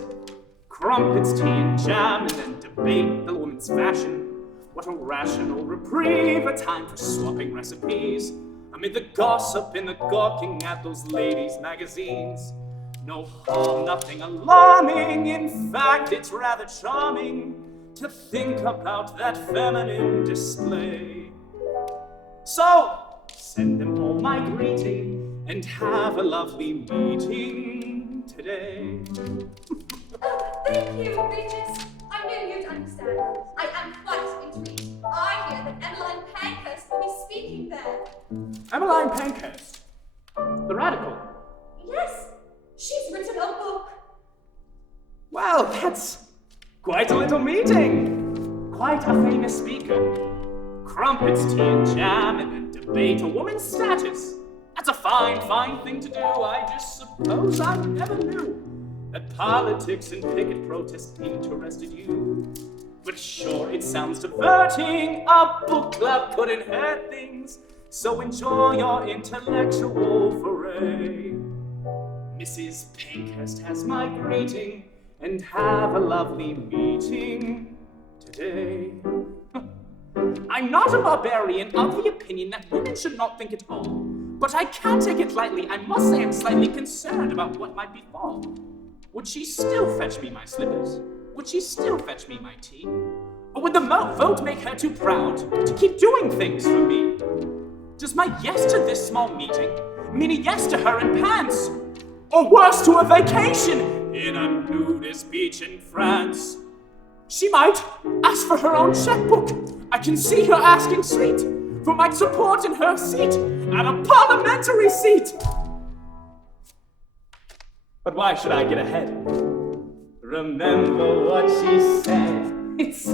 crumpets, tea and jam, and then debate the woman's fashion. What a rational reprieve, a time for swapping recipes, amid the gossip and the gawking at those ladies' magazines. No harm, nothing alarming, in fact it's rather charming to think about that feminine display. So, send them all my greeting and have a lovely meeting today. Oh, thank you, Regis. I knew you'd understand. I am quite intrigued. I hear that Emmeline Pankhurst will be speaking there. Emmeline Pankhurst, the radical. Yes, she's written a book. Well, that's quite a little meeting. Quite a famous speaker. Crumpets, tea and jam, and then debate a woman's status. That's a fine, fine thing to do. I just suppose I never knew that politics and picket protest interested you. But sure, it sounds diverting. A book club couldn't hurt things. So enjoy your intellectual foray. Mrs. Pankhurst has my greeting, and have a lovely meeting today. I'm not a barbarian of the opinion that women should not think at all, but I can't take it lightly. I must say I'm slightly concerned about what might befall. Would she still fetch me my slippers? Would she still fetch me my tea? Or would the vote make her too proud to keep doing things for me? Does my yes to this small meeting mean a yes to her in pants? Or worse, to a vacation in a nudist beach in France? She might ask for her own checkbook. I can see her asking sweet for my support in her seat at a parliamentary seat. But why should I get ahead? Remember what she said. It's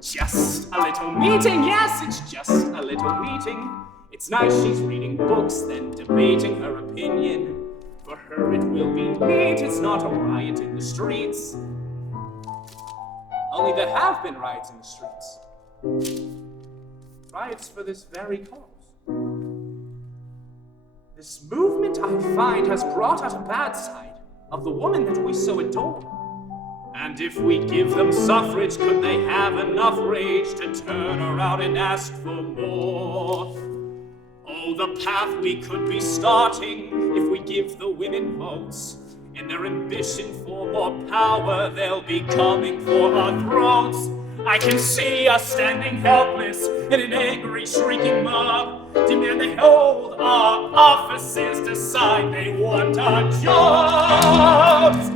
just a little meeting. Yes, it's just a little meeting. It's nice she's reading books, then debating her opinion. For her it will be neat. It's not a riot in the streets. Only there have been riots in the streets. Riots for this very cause. This movement, I find, has brought out a bad side of the woman that we so adore. And if we give them suffrage, could they have enough rage to turn around and ask for more? Oh, the path we could be starting if we give the women votes. In their ambition for more power, they'll be coming for our throats. I can see us standing helpless in an angry, shrieking mob, demand they hold our offices, decide they want our jobs.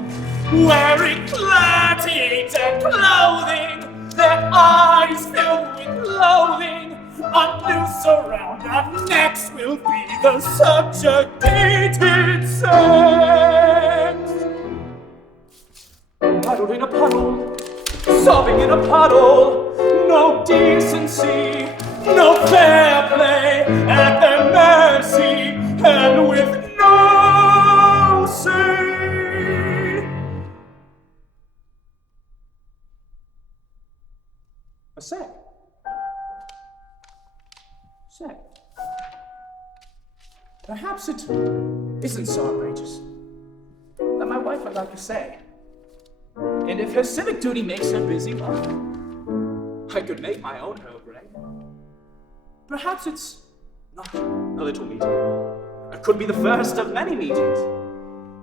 Wearing gladiator clothing, their eyes filled with loathing, a noose around our necks will be the subjugated sex. Muddled in a puddle, sobbing in a puddle, no decency, no fair play, at their mercy, and with no say. A sec. Perhaps it isn't so outrageous that my wife would like to say. And if her civic duty makes her busy, well, I could make my own Earl Grey. Perhaps it's not a little meeting. It could be the first of many meetings.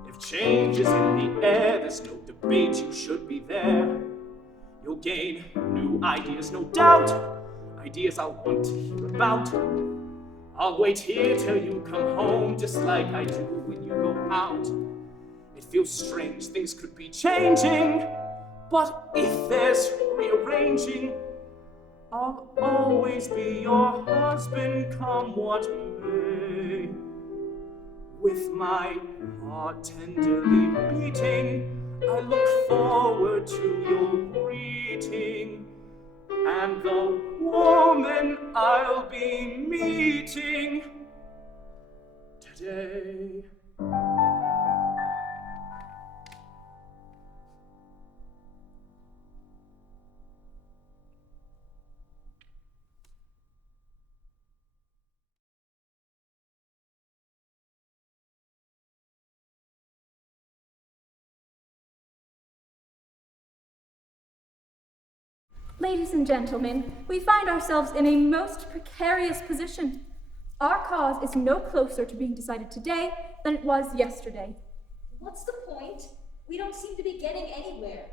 If change is in the air, there's no debate, you should be there. You'll gain new ideas, no doubt. Ideas I'll want to hear about. I'll wait here till you come home, just like I do when you go out. It feels strange, things could be changing, but if there's rearranging, I'll always be your husband, come what may. With my heart tenderly beating, I look forward to your greeting and the woman I'll be meeting today. Ladies and gentlemen, we find ourselves in a most precarious position. Our cause is no closer to being decided today than it was yesterday. What's the point? We don't seem to be getting anywhere.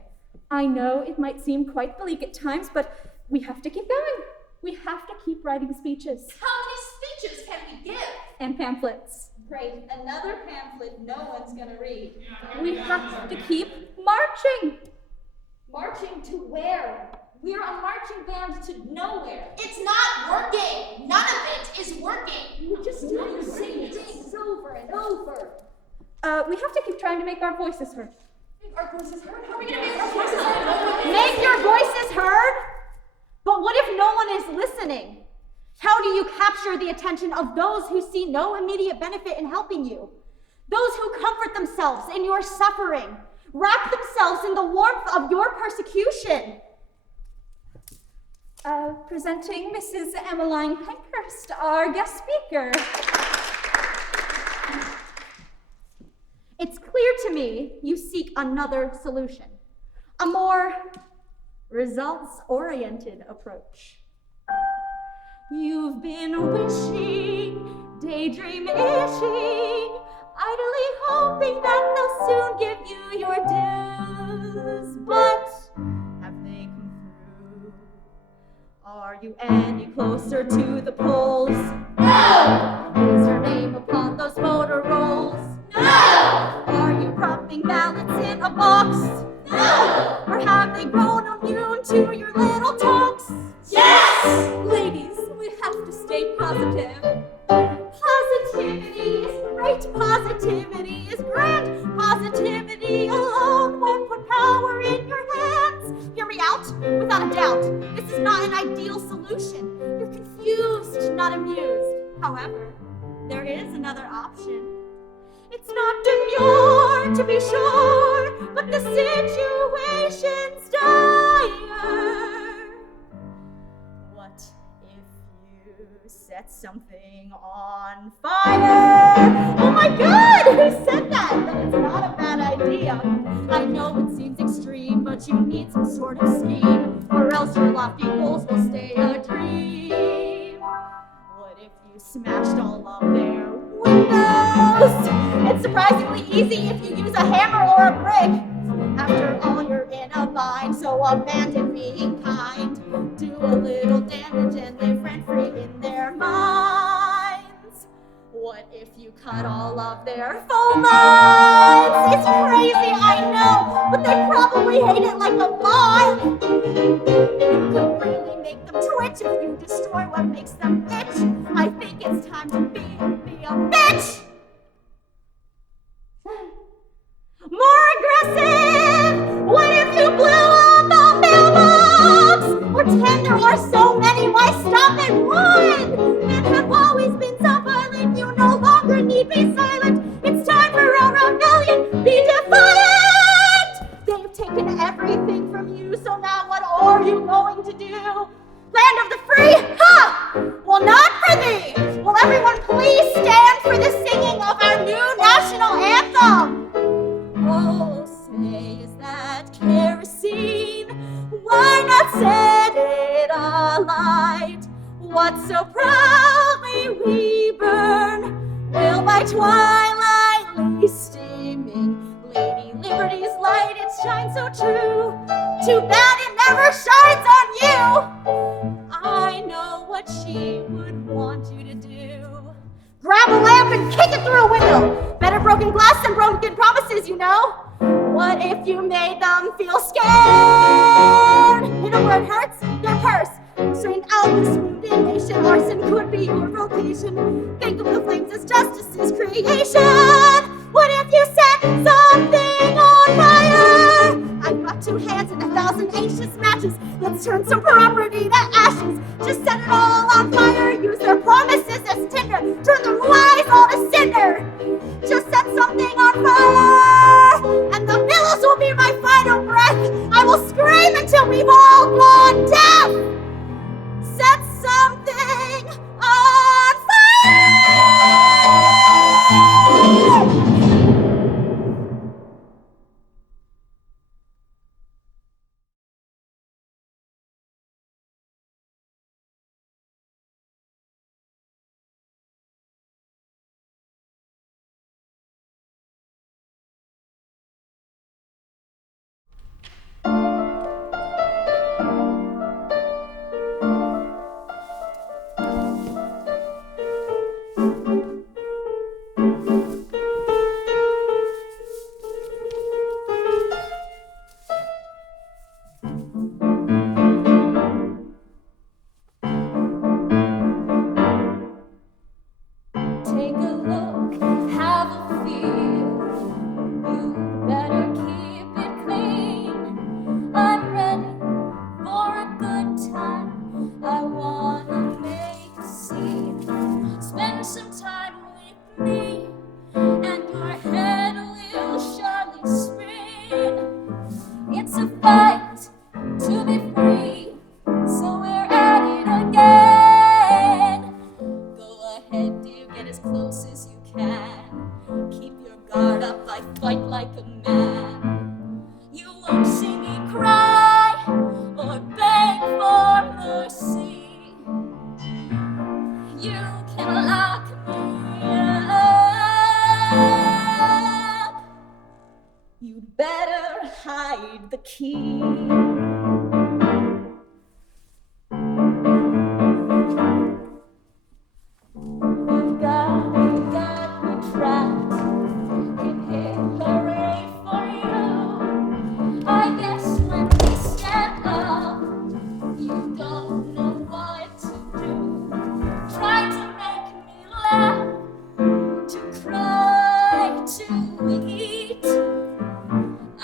I know it might seem quite bleak at times, but we have to keep going. We have to keep writing speeches. How many speeches can we give? And pamphlets. Great, another pamphlet no one's gonna read. We have to keep marching. Marching to where? We're a marching band to nowhere. It's not working. None of it is working. We're just doing the same things over and over. We have to keep trying to make our voices heard. Make our voices heard? How are we gonna make our voices heard? Make your voices heard? But what if no one is listening? How do you capture the attention of those who see no immediate benefit in helping you? Those who comfort themselves in your suffering, wrap themselves in the warmth of your persecution. Presenting Mrs. Emmeline Pankhurst, our guest speaker. It's clear to me you seek another solution, a more results-oriented approach. You've been wishing, daydream-ishing, idly hoping that they'll soon give you your dues, but have they come through? Are you any closer to the polls? No! Is your name upon those voter rolls? No! Are you dropping ballots in a box? No! Or have they grown immune to your little talks? Yes! Ladies, we have to stay positive. Positivity is great, positivity is grand. Positivity alone won't put power in your hands. Hear me out? Without a doubt, this is not an ideal solution. You're confused, not amused. However, there is another option. It's not demure, to be sure, but the situation's dire. What if you set something on fire? Oh my God, who said that? But it's not a bad idea. I know it seems extreme, but you need some sort of scheme, or else your lofty goals will stay a dream. What if you smashed all of their windows? It's surprisingly easy if you use a hammer or a brick. After all, you're in a bind, so abandon being kind. Do a little damage and live rent-free in their minds. What if you cut all of their phone lines? It's crazy, I know, but they probably hate it like a vine. You could really make them twitch if you destroy what makes them itch. I think it's time to be a bitch. More aggressive! What if you blew up a mailbox? Or 10 there are so many, why stop at one? Men have always been so violent, you no longer need be silent. It's time for a rebellion, be defiant! They've taken everything from you, so now what are you going to do? Land of the free? Ha! Well, not for thee! Will everyone please stand for the singing of our new national anthem? Oh, say, is that kerosene? Why not set it alight? What so proudly we burn will by twilight steaming. Lady Liberty's light, it shines so true. Too bad it never shines on you. I know what she would want you to do. Grab a lamp and kick it through a window. Better broken glass than broken promises, you know. What if you made them feel scared? Hit them where it hurts, their purse. Straighten out this wounded nation. Arson could be your vocation. Think of the flames as justice's creation. What if you set something on fire? tenacious matches. Let's turn some property to ashes. Just set it all on fire. Use their promises as tinder. Turn their lies all to cinder. Just set something on fire, and the billows will be my final breath. I will scream until we've all gone deaf. Set something on fire! Take a look, have a feel. You better keep it clean. I'm ready for a good time. I wanna make a scene. Spend some time with me, and your head will surely spin. It's a fight to be free, so we're at it again. Go ahead, dear, get as close as you can. Keep your guard up, I fight like a man. You won't see me cry or beg for mercy. You can lock me up. You'd better hide the key. You got me trapped. Hip, hip, hooray for you. I guess when we stand up, you don't know what to do. Try to make me laugh, to cry, to eat.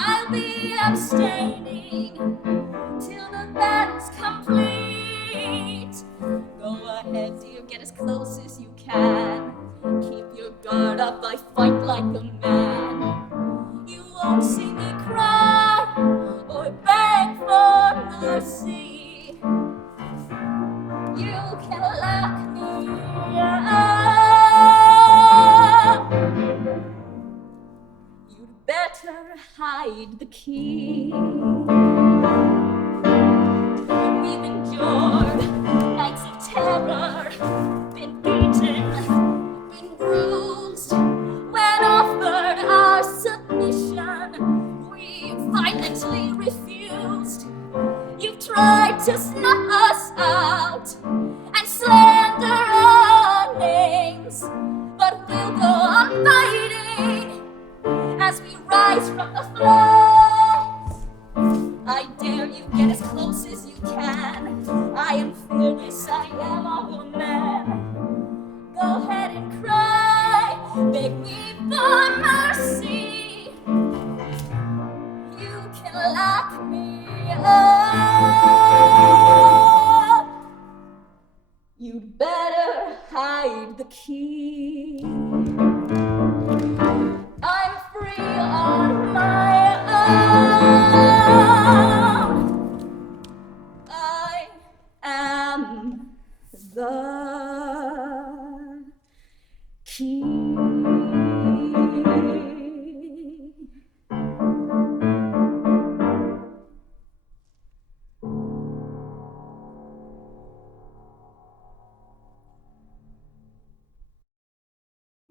I'll be abstaining till the battle's complete. Go ahead, dear, get as close as you can. Keep your guard up, I fight like a man. You won't see me cry or beg for mercy. You can lock me up. You'd better hide the key. We've endured nights of terror, been beaten, been bruised. When offered our submission, we violently refused. You've tried to snuff us out and slander our names, but we'll go on fighting as we rise from the flames. I dare you, get as close as you can. I am fearless, I am a woman. Go ahead and cry, beg me for mercy. You can lock me up. You'd better hide the key. I'm free on my own. I am the key.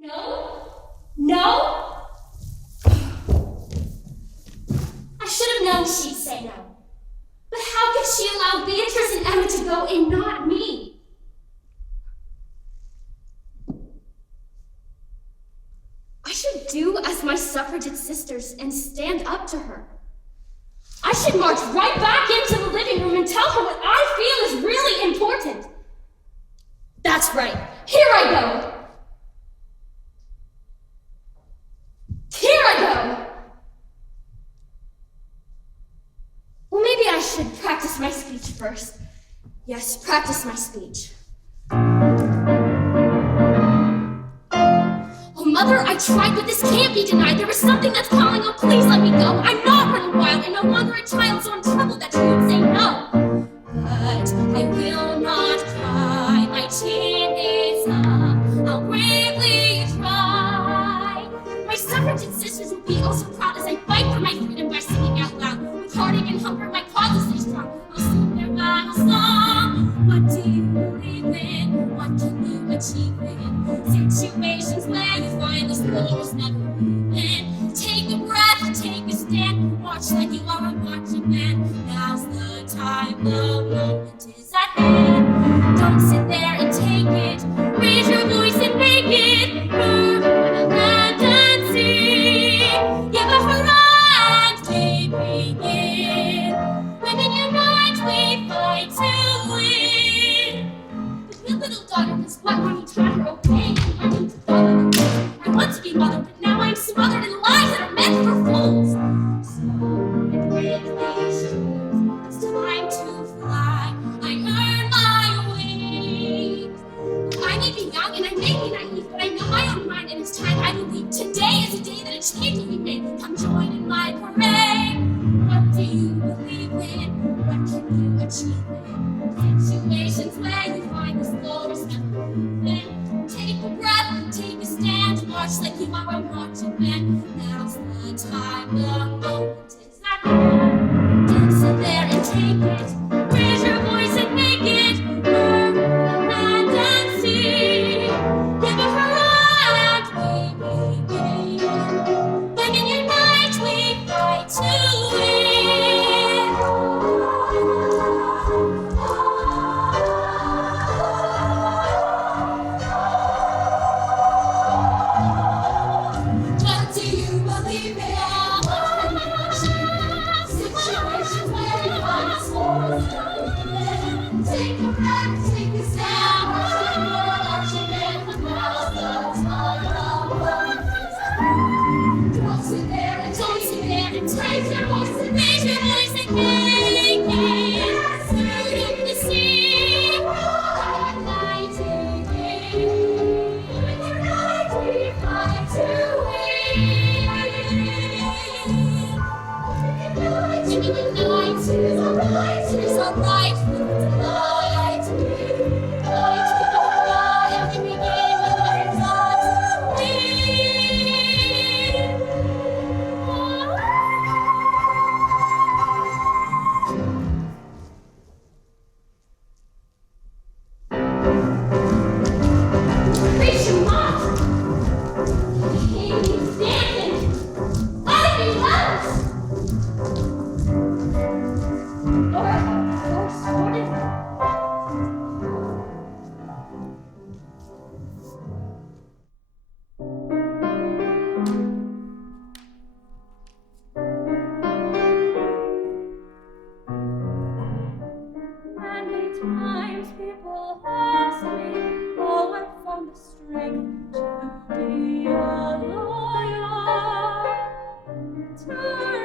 No? No? I should have known she'd say no. But how could she allow Beatrice and Emma to go and not me? I should do as my suffragette sisters and stand up to her. I should march right back into the living room and tell her what I feel is really important. That's right. Here I go. Here I go! Well, maybe I should practice my speech first. Yes, practice my speech. Oh, Mother, I tried, but this can't be denied. There is something that's calling. Oh, please let me go. I'm not running wild, and no longer a child, so I'm troubled that you would say no. But I will not cry. My chin is up. I'll bravely try. My suffragette sisters will be oh so proud as I fight for my freedom by singing out loud. With heartache and hunger, my cause will stay strong. I'll sing their battle song. What do you believe in? What can you achieve in situations where you find the scores never even? Take a breath, take a stand, march like you are a marching band. Now's the time, the moment is at hand. Don't sit there and take it, raise your voice and make it. Move the land and sing, give a hurrah and we begin. Women unite, we fight to win. But your little daughter is what mommy taught her, okay? I need to follow the rules. I want to be mother, but now I'm smothered in lies that are meant for fools. So I break these shoes. It's time to fly. I earn my wings. I may be young and I may be naive, but I know my own mind, and it's time I believe. Today is a day that a change will be made. Come join in my parade. What do you believe in? What can you achieve in situations where you find the slowest never moving? Take a breath, take a stand, march like you are a marching band. Now's the time, the moment is at hand. Don't sit there and take it, raise your voice and make it. Move the land and sing, give a hurrah and we begin. Women unite, we fight to win. What do you believe in? Situations where you find the scores. Take a breath, take a stand. Marching band, now's the time, the moment is at hand. Don't sit there and take your voice and raise your voice and make it. Sing the sea, united we fight to win. Unite, it is alright, it is alright, we will delight. Unite, we will fly, and we begin with our thoughts to win. Reach your mark. He's dancing. Let it be loud. Lord, sorted. Many times people ask me how I found the strength to be a lawyer, to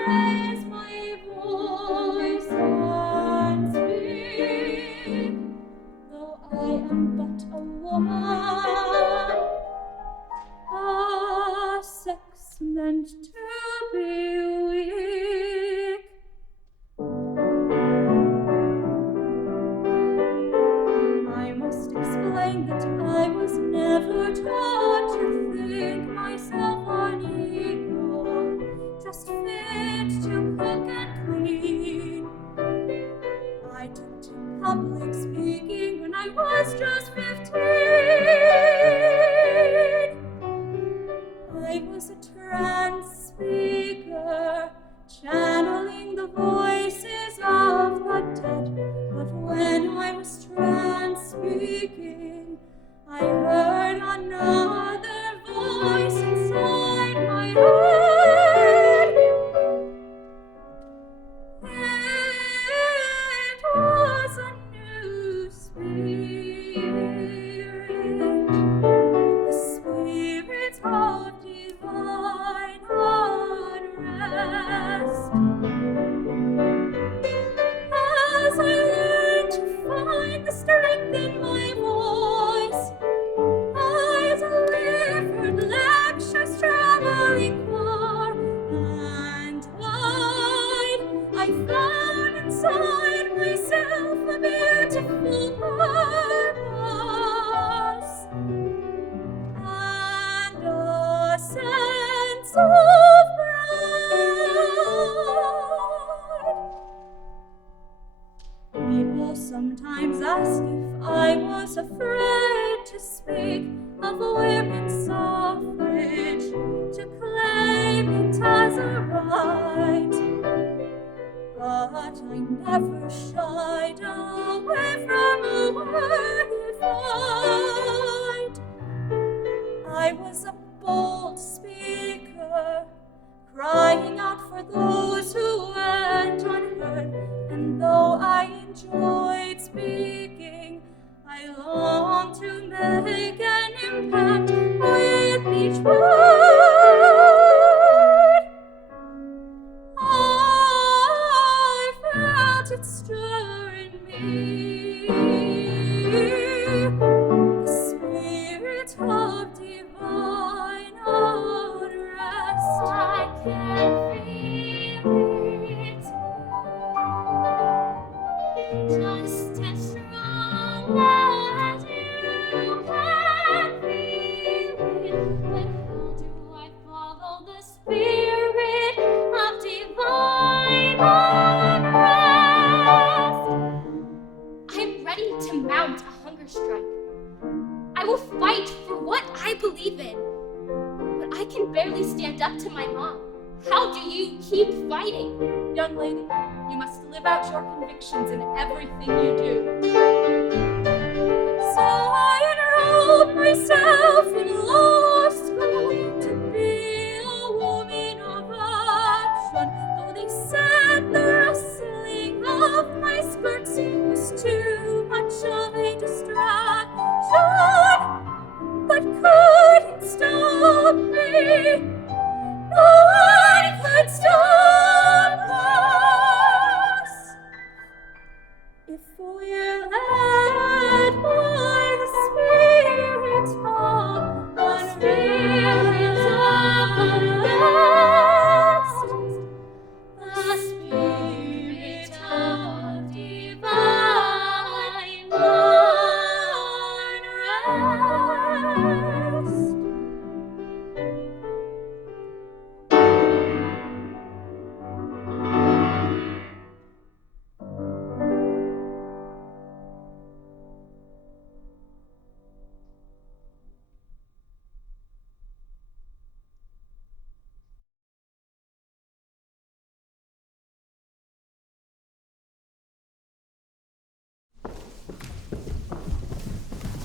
raise my voice and speak, though I am but a woman, a sex meant to be weak. I must explain that I was never taught to think myself unequal, just fit to cook and clean. I took to public speaking when I was just 15. I was a trance speaker, channeling the voices of the dead. But when I was trance speaking, I heard unknown but I never shied away from a worthy fight. I was a bold speaker, crying out for those who went unheard, and though I enjoyed speaking, I longed to make an impact with each word. I felt it stir in me, the spirit of divine unrest. I can feel it, just as strong as you can feel it. But how do I follow the spirit of divine unrest? I'm ready to mount a hunger strike. I will fight for what I believe in. But I can barely stand up to my mom. How do you keep fighting? Young lady, you must live out your convictions in everything you do. So I enrolled myself in law school to be a woman of action. Though they said the rustling of my skirts was too much of a distraction, but couldn't stop me. No one could stop us if we're led by the spirit of unrest. The spirit of divine unrest.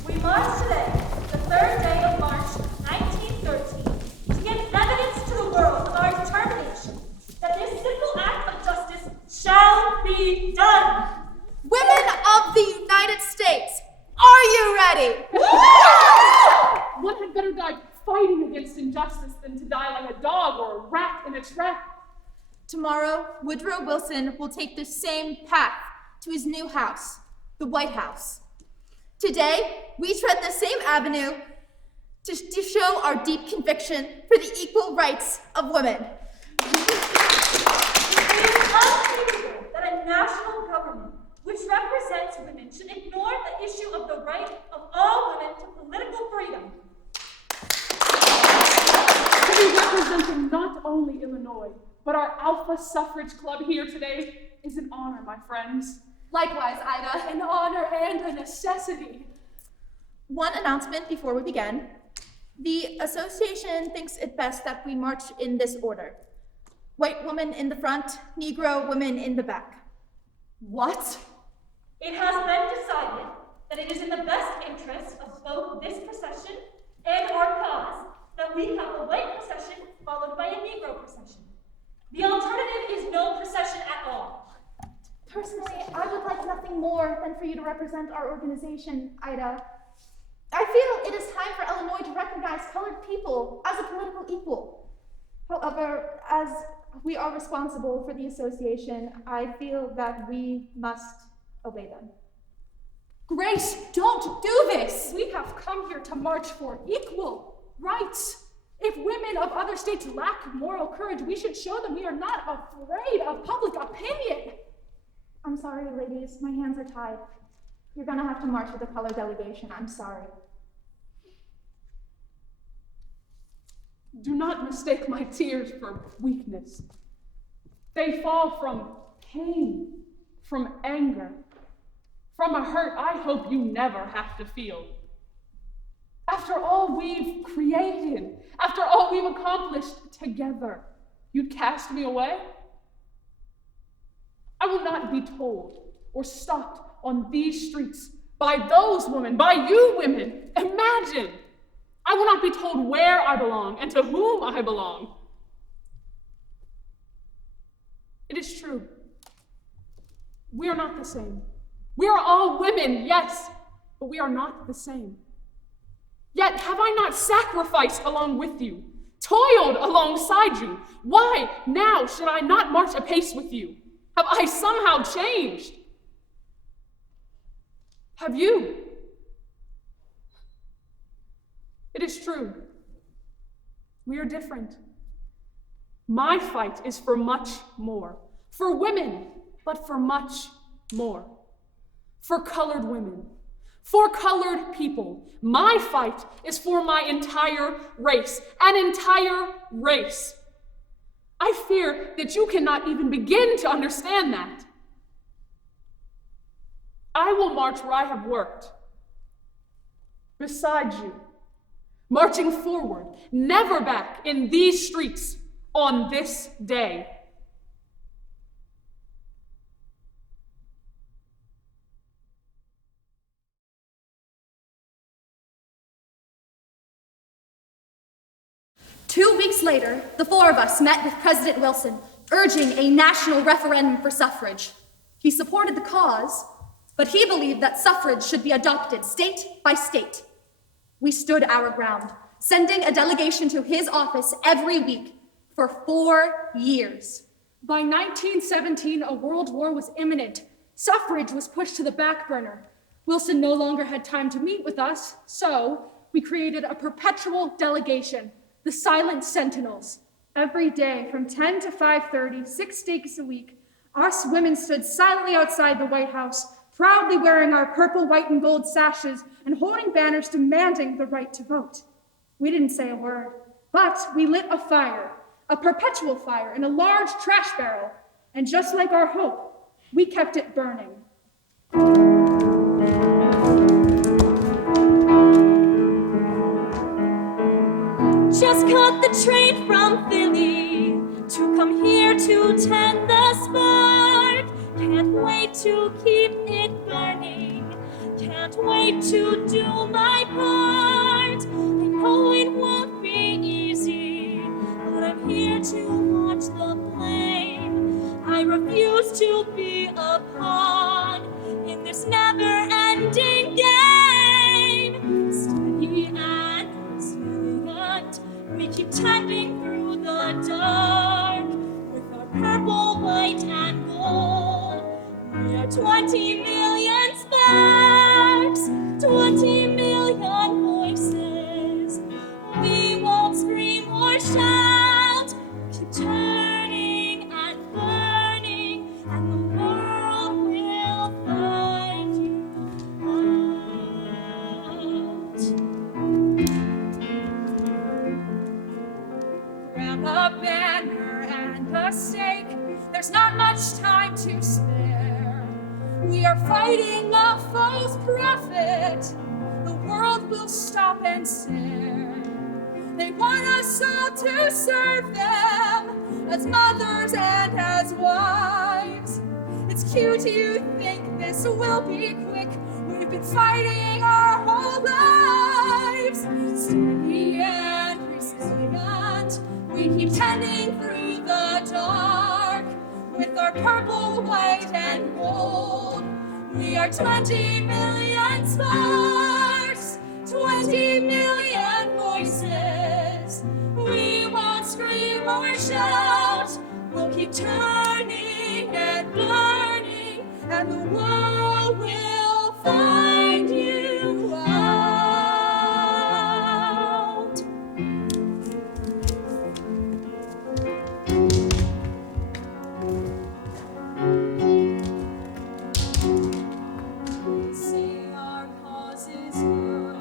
We march today, the 3rd day of March, 1913, to give evidence to the world of our determination that this simple act of justice shall be done. Women of the United States, are you ready? One had better die fighting against injustice than to die like a dog or a rat in a trap. Tomorrow, Woodrow Wilson will take the same path to his new house, the White House. Today, we tread the same avenue to show our deep conviction for the equal rights of women. It is unthinkable that a national government which represents women should ignore the issue of the right of all women to political freedom. To be representing not only Illinois, but our Alpha Suffrage Club here today is an honor, my friends. Likewise, Ida. An honor and a necessity. One announcement before we begin. The association thinks it best that we march in this order. White woman in the front, Negro women in the back. What? It has been decided that it is in the best interest of both this procession and our cause that we have a white procession followed by a Negro procession. The alternative is no procession at all. Personally, I would like nothing more than for you to represent our organization, Ida. I feel it is time for Illinois to recognize colored people as a political equal. However, as we are responsible for the association, I feel that we must obey them. Grace, don't do this! We have come here to march for equal rights. If women of other states lack moral courage, we should show them we are not afraid of public opinion. I'm sorry, ladies, my hands are tied. You're gonna have to march with the color delegation, I'm sorry. Do not mistake my tears for weakness. They fall from pain, from anger, from a hurt I hope you never have to feel. After all we've created, after all we've accomplished together, you'd cast me away? I will not be told or stopped on these streets by those women, by you women. Imagine! I will not be told where I belong and to whom I belong. It is true. We are not the same. We are all women, yes, but we are not the same. Yet have I not sacrificed along with you, toiled alongside you? Why now should I not march apace with you? Have I somehow changed? Have you? It is true. We are different. My fight is for much more. For women, but for much more. For colored women. For colored people. My fight is for my entire race. An entire race. I fear that you cannot even begin to understand that. I will march where I have worked. Beside you. Marching forward, never back in these streets on this day. Two weeks later, the four of us met with President Wilson, urging a national referendum for suffrage. He supported the cause, but he believed that suffrage should be adopted state by state. We stood our ground, sending a delegation to his office every week for 4 years. By 1917, a world war was imminent. Suffrage was pushed to the back burner. Wilson no longer had time to meet with us, so we created a perpetual delegation, the Silent Sentinels. Every day from 10 to 5:30, 6 days a week, us women stood silently outside the White House, proudly wearing our purple, white, and gold sashes and holding banners demanding the right to vote. We didn't say a word, but we lit a fire, a perpetual fire in a large trash barrel, and just like our hope, we kept it burning. Just caught the train from Philly to come here to tend the spark. Can't wait to keep it burning. Can't wait to do my part. I know it won't be easy, but I'm here to watch the flame. I refuse to be a pawn in this never-ending game. Steady and steady and we keep tending through the dark with our purple, white, and gold. We are 20 million sparks, 20 million voices. We won't scream or shout, keep turning and burning, and the world will find you out. Grab a banner and a stake. There's not much time to spare. We are fighting a false prophet. The world will stop and stare. They want us all to serve them as mothers and as wives. It's cute you think this will be quick. We've been fighting our whole lives. Steady and resilient, we keep tending through the dark with our purple, white, and gold. We are 20 million sparks, 20 million voices. We won't scream or shout. We'll keep turning and burning, and the world will find you out. Say our cause is good,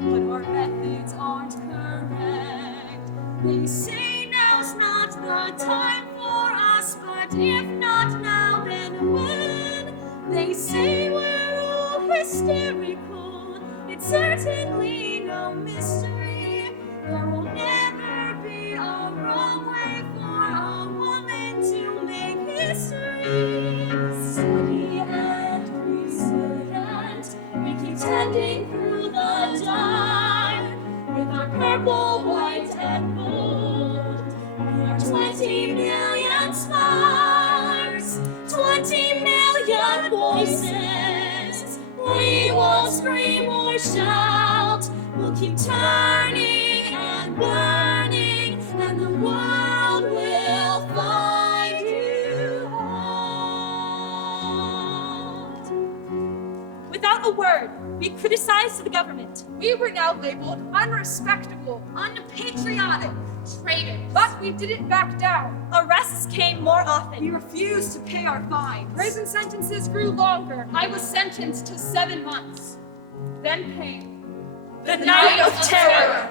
but our methods aren't correct. They say now's not the time for us, but if not now, then when? They say we're all hysterical. It's certainly no mystery. There will never be a wrong way for a woman to make history. purple, white, and gold. We are 20 million stars, 20 million voices. We won't scream or shout, we'll keep turning and burning, and the world will find you out. Without a word, we criticized the government. We were now labeled unrespectable, Unpatriotic. Traitors. but we didn't back down. Arrests came more often. We refused to pay our fines. Prison sentences grew longer. I was sentenced to 7 months. Then came The Night of Terror.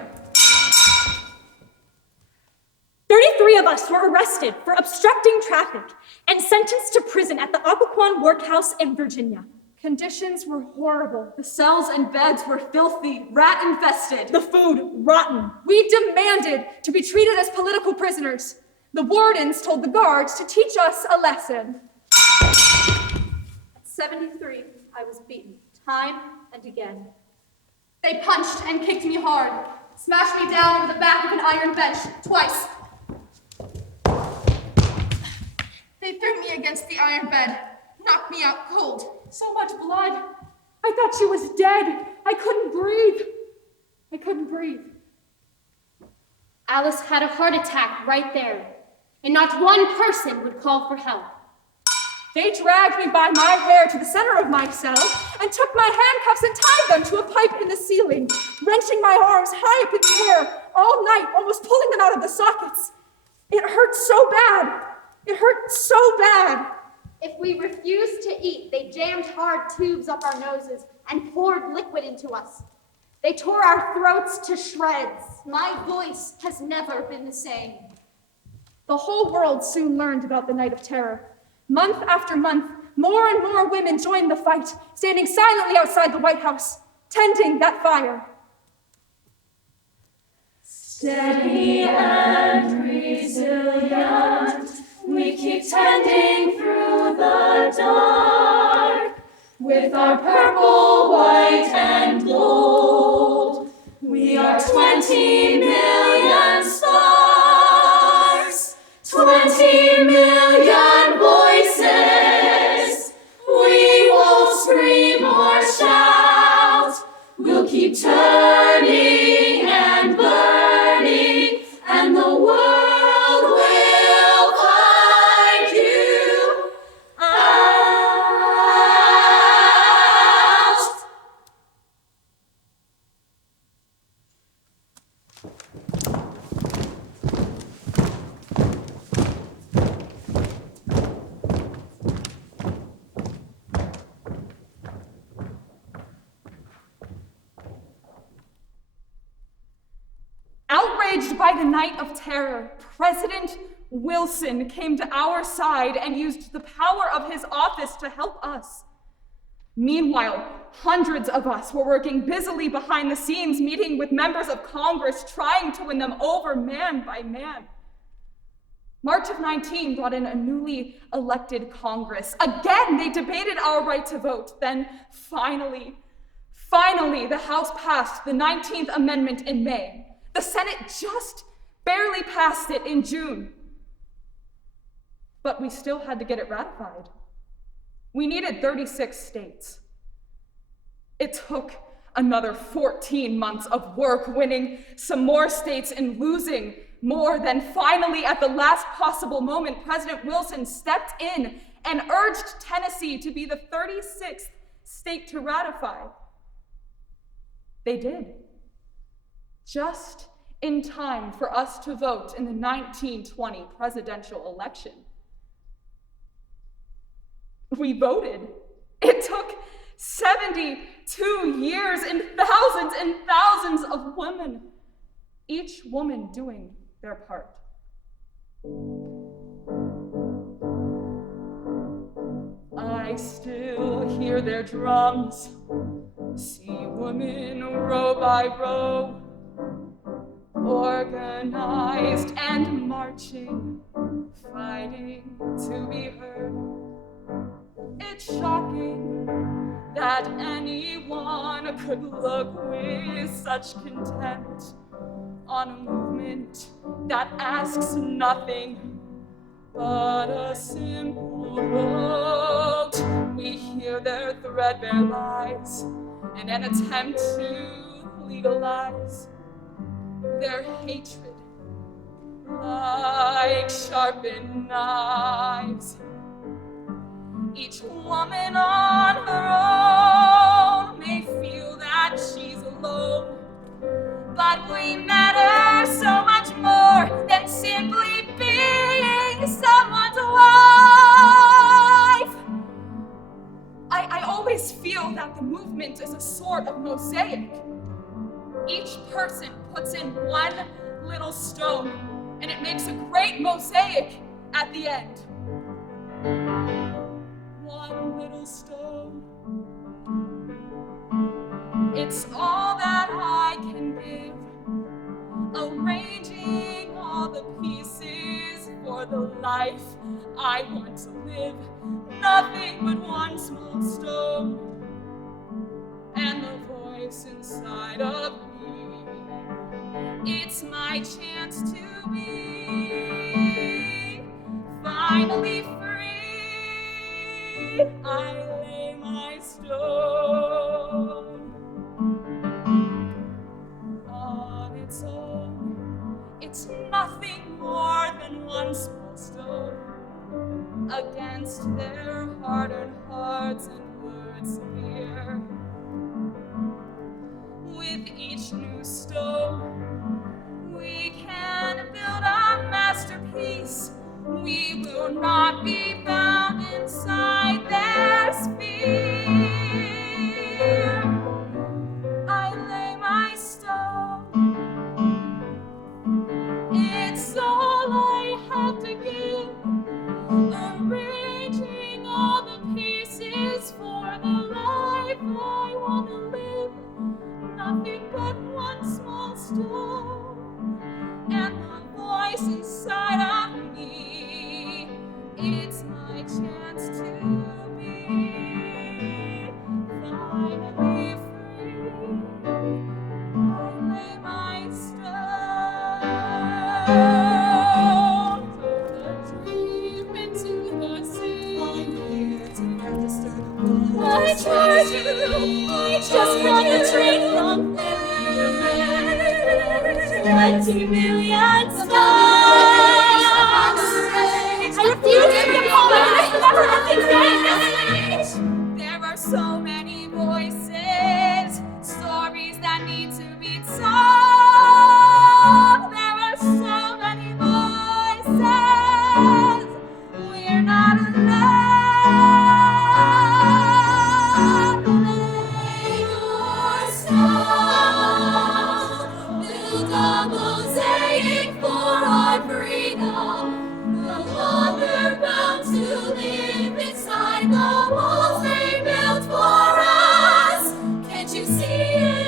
33 of us were arrested for obstructing traffic and sentenced to prison at the Occoquan Workhouse in Virginia. conditions were horrible. The cells and beds were filthy, rat-infested. The food rotten. We demanded to be treated as political prisoners. The wardens told the guards to teach us a lesson. At 73, I was beaten, time and again. They punched and kicked me hard, smashed me down over the back of an iron bench twice. They threw me against the iron bed, knocked me out cold. So much blood. I thought she was dead. I couldn't breathe. Alice had a heart attack right there, and not one person would call for help. They dragged me by my hair to the center of my cell and took my handcuffs and tied them to a pipe in the ceiling, wrenching my arms high up in the air all night, almost pulling them out of the sockets. It hurt so bad. If we refused to eat, they jammed hard tubes up our noses and poured liquid into us. They tore our throats to shreds. My voice has never been the same. The whole world soon learned about the Night of Terror. Month after month, more and more women joined the fight, standing silently outside the White House, tending that fire. Steady and resilient, we keep tending through the dark. With our purple, white, and gold, we are 20 million stars, 20 million voices. We won't scream or shout, we'll keep turning and burning, and the world will find you out. Outraged by the Night of Terror, President Wilson came to our side and used the power of his office to help us. Meanwhile, hundreds of us were working busily behind the scenes, meeting with members of Congress, trying to win them over man by man. March of 19 brought in a newly elected Congress. Again, they debated our right to vote. Then finally, the House passed the 19th Amendment in May. The Senate just barely passed it in June. But we still had to get it ratified. We needed 36 states. It took another 14 months of work, winning some more states and losing more. Then finally, at the last possible moment, President Wilson stepped in and urged Tennessee to be the 36th state to ratify. They did. Just in time for us to vote in the 1920 presidential election. We voted. It took 72 years and thousands of women, each woman doing their part. I still hear their drums, see women row by row, organized and marching, fighting to be heard. It's shocking that anyone could look with such contempt on a movement that asks nothing but a simple vote. We hear their threadbare lies in an attempt to legalize their hatred like sharpened knives. Each woman on her own may feel that she's alone, but we matter so much more than simply being someone's wife. I always feel that the movement is a sort of mosaic. Each person puts in one little stone, and it makes a great mosaic at the end. One little stone. It's all that I can give, arranging all the pieces for the life I want to live. Nothing but one small stone, and the voice inside of me. It's my chance to be finally free. I lay my stone. On its own, it's nothing more than one small stone against their hardened hearts and words severe. With each new stone, we can build a masterpiece. We will not be bound inside their sphere. I lay my stone. It's all I have to give, arranging all the pieces for the life I want to live. Nothing but one small stone, and the voice inside of me. It's my chance to be finally free. I lay my stone. Throw the dream into the sea. I'm here to register the book. I charge you, I just got the train from there. 20 million stars. I refuse to get home unless the never-ending day. There are so many voices, stories that need to be told. There are so many voices. We're not alone. Lay your stone. Build a mosaic for our freedom. No longer bound to live inside the walls they built for us. Can't you see it?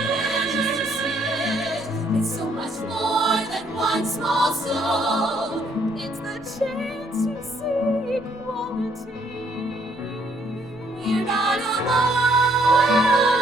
It's so much more than one small stone. It's the chance to see equality. We're not alone.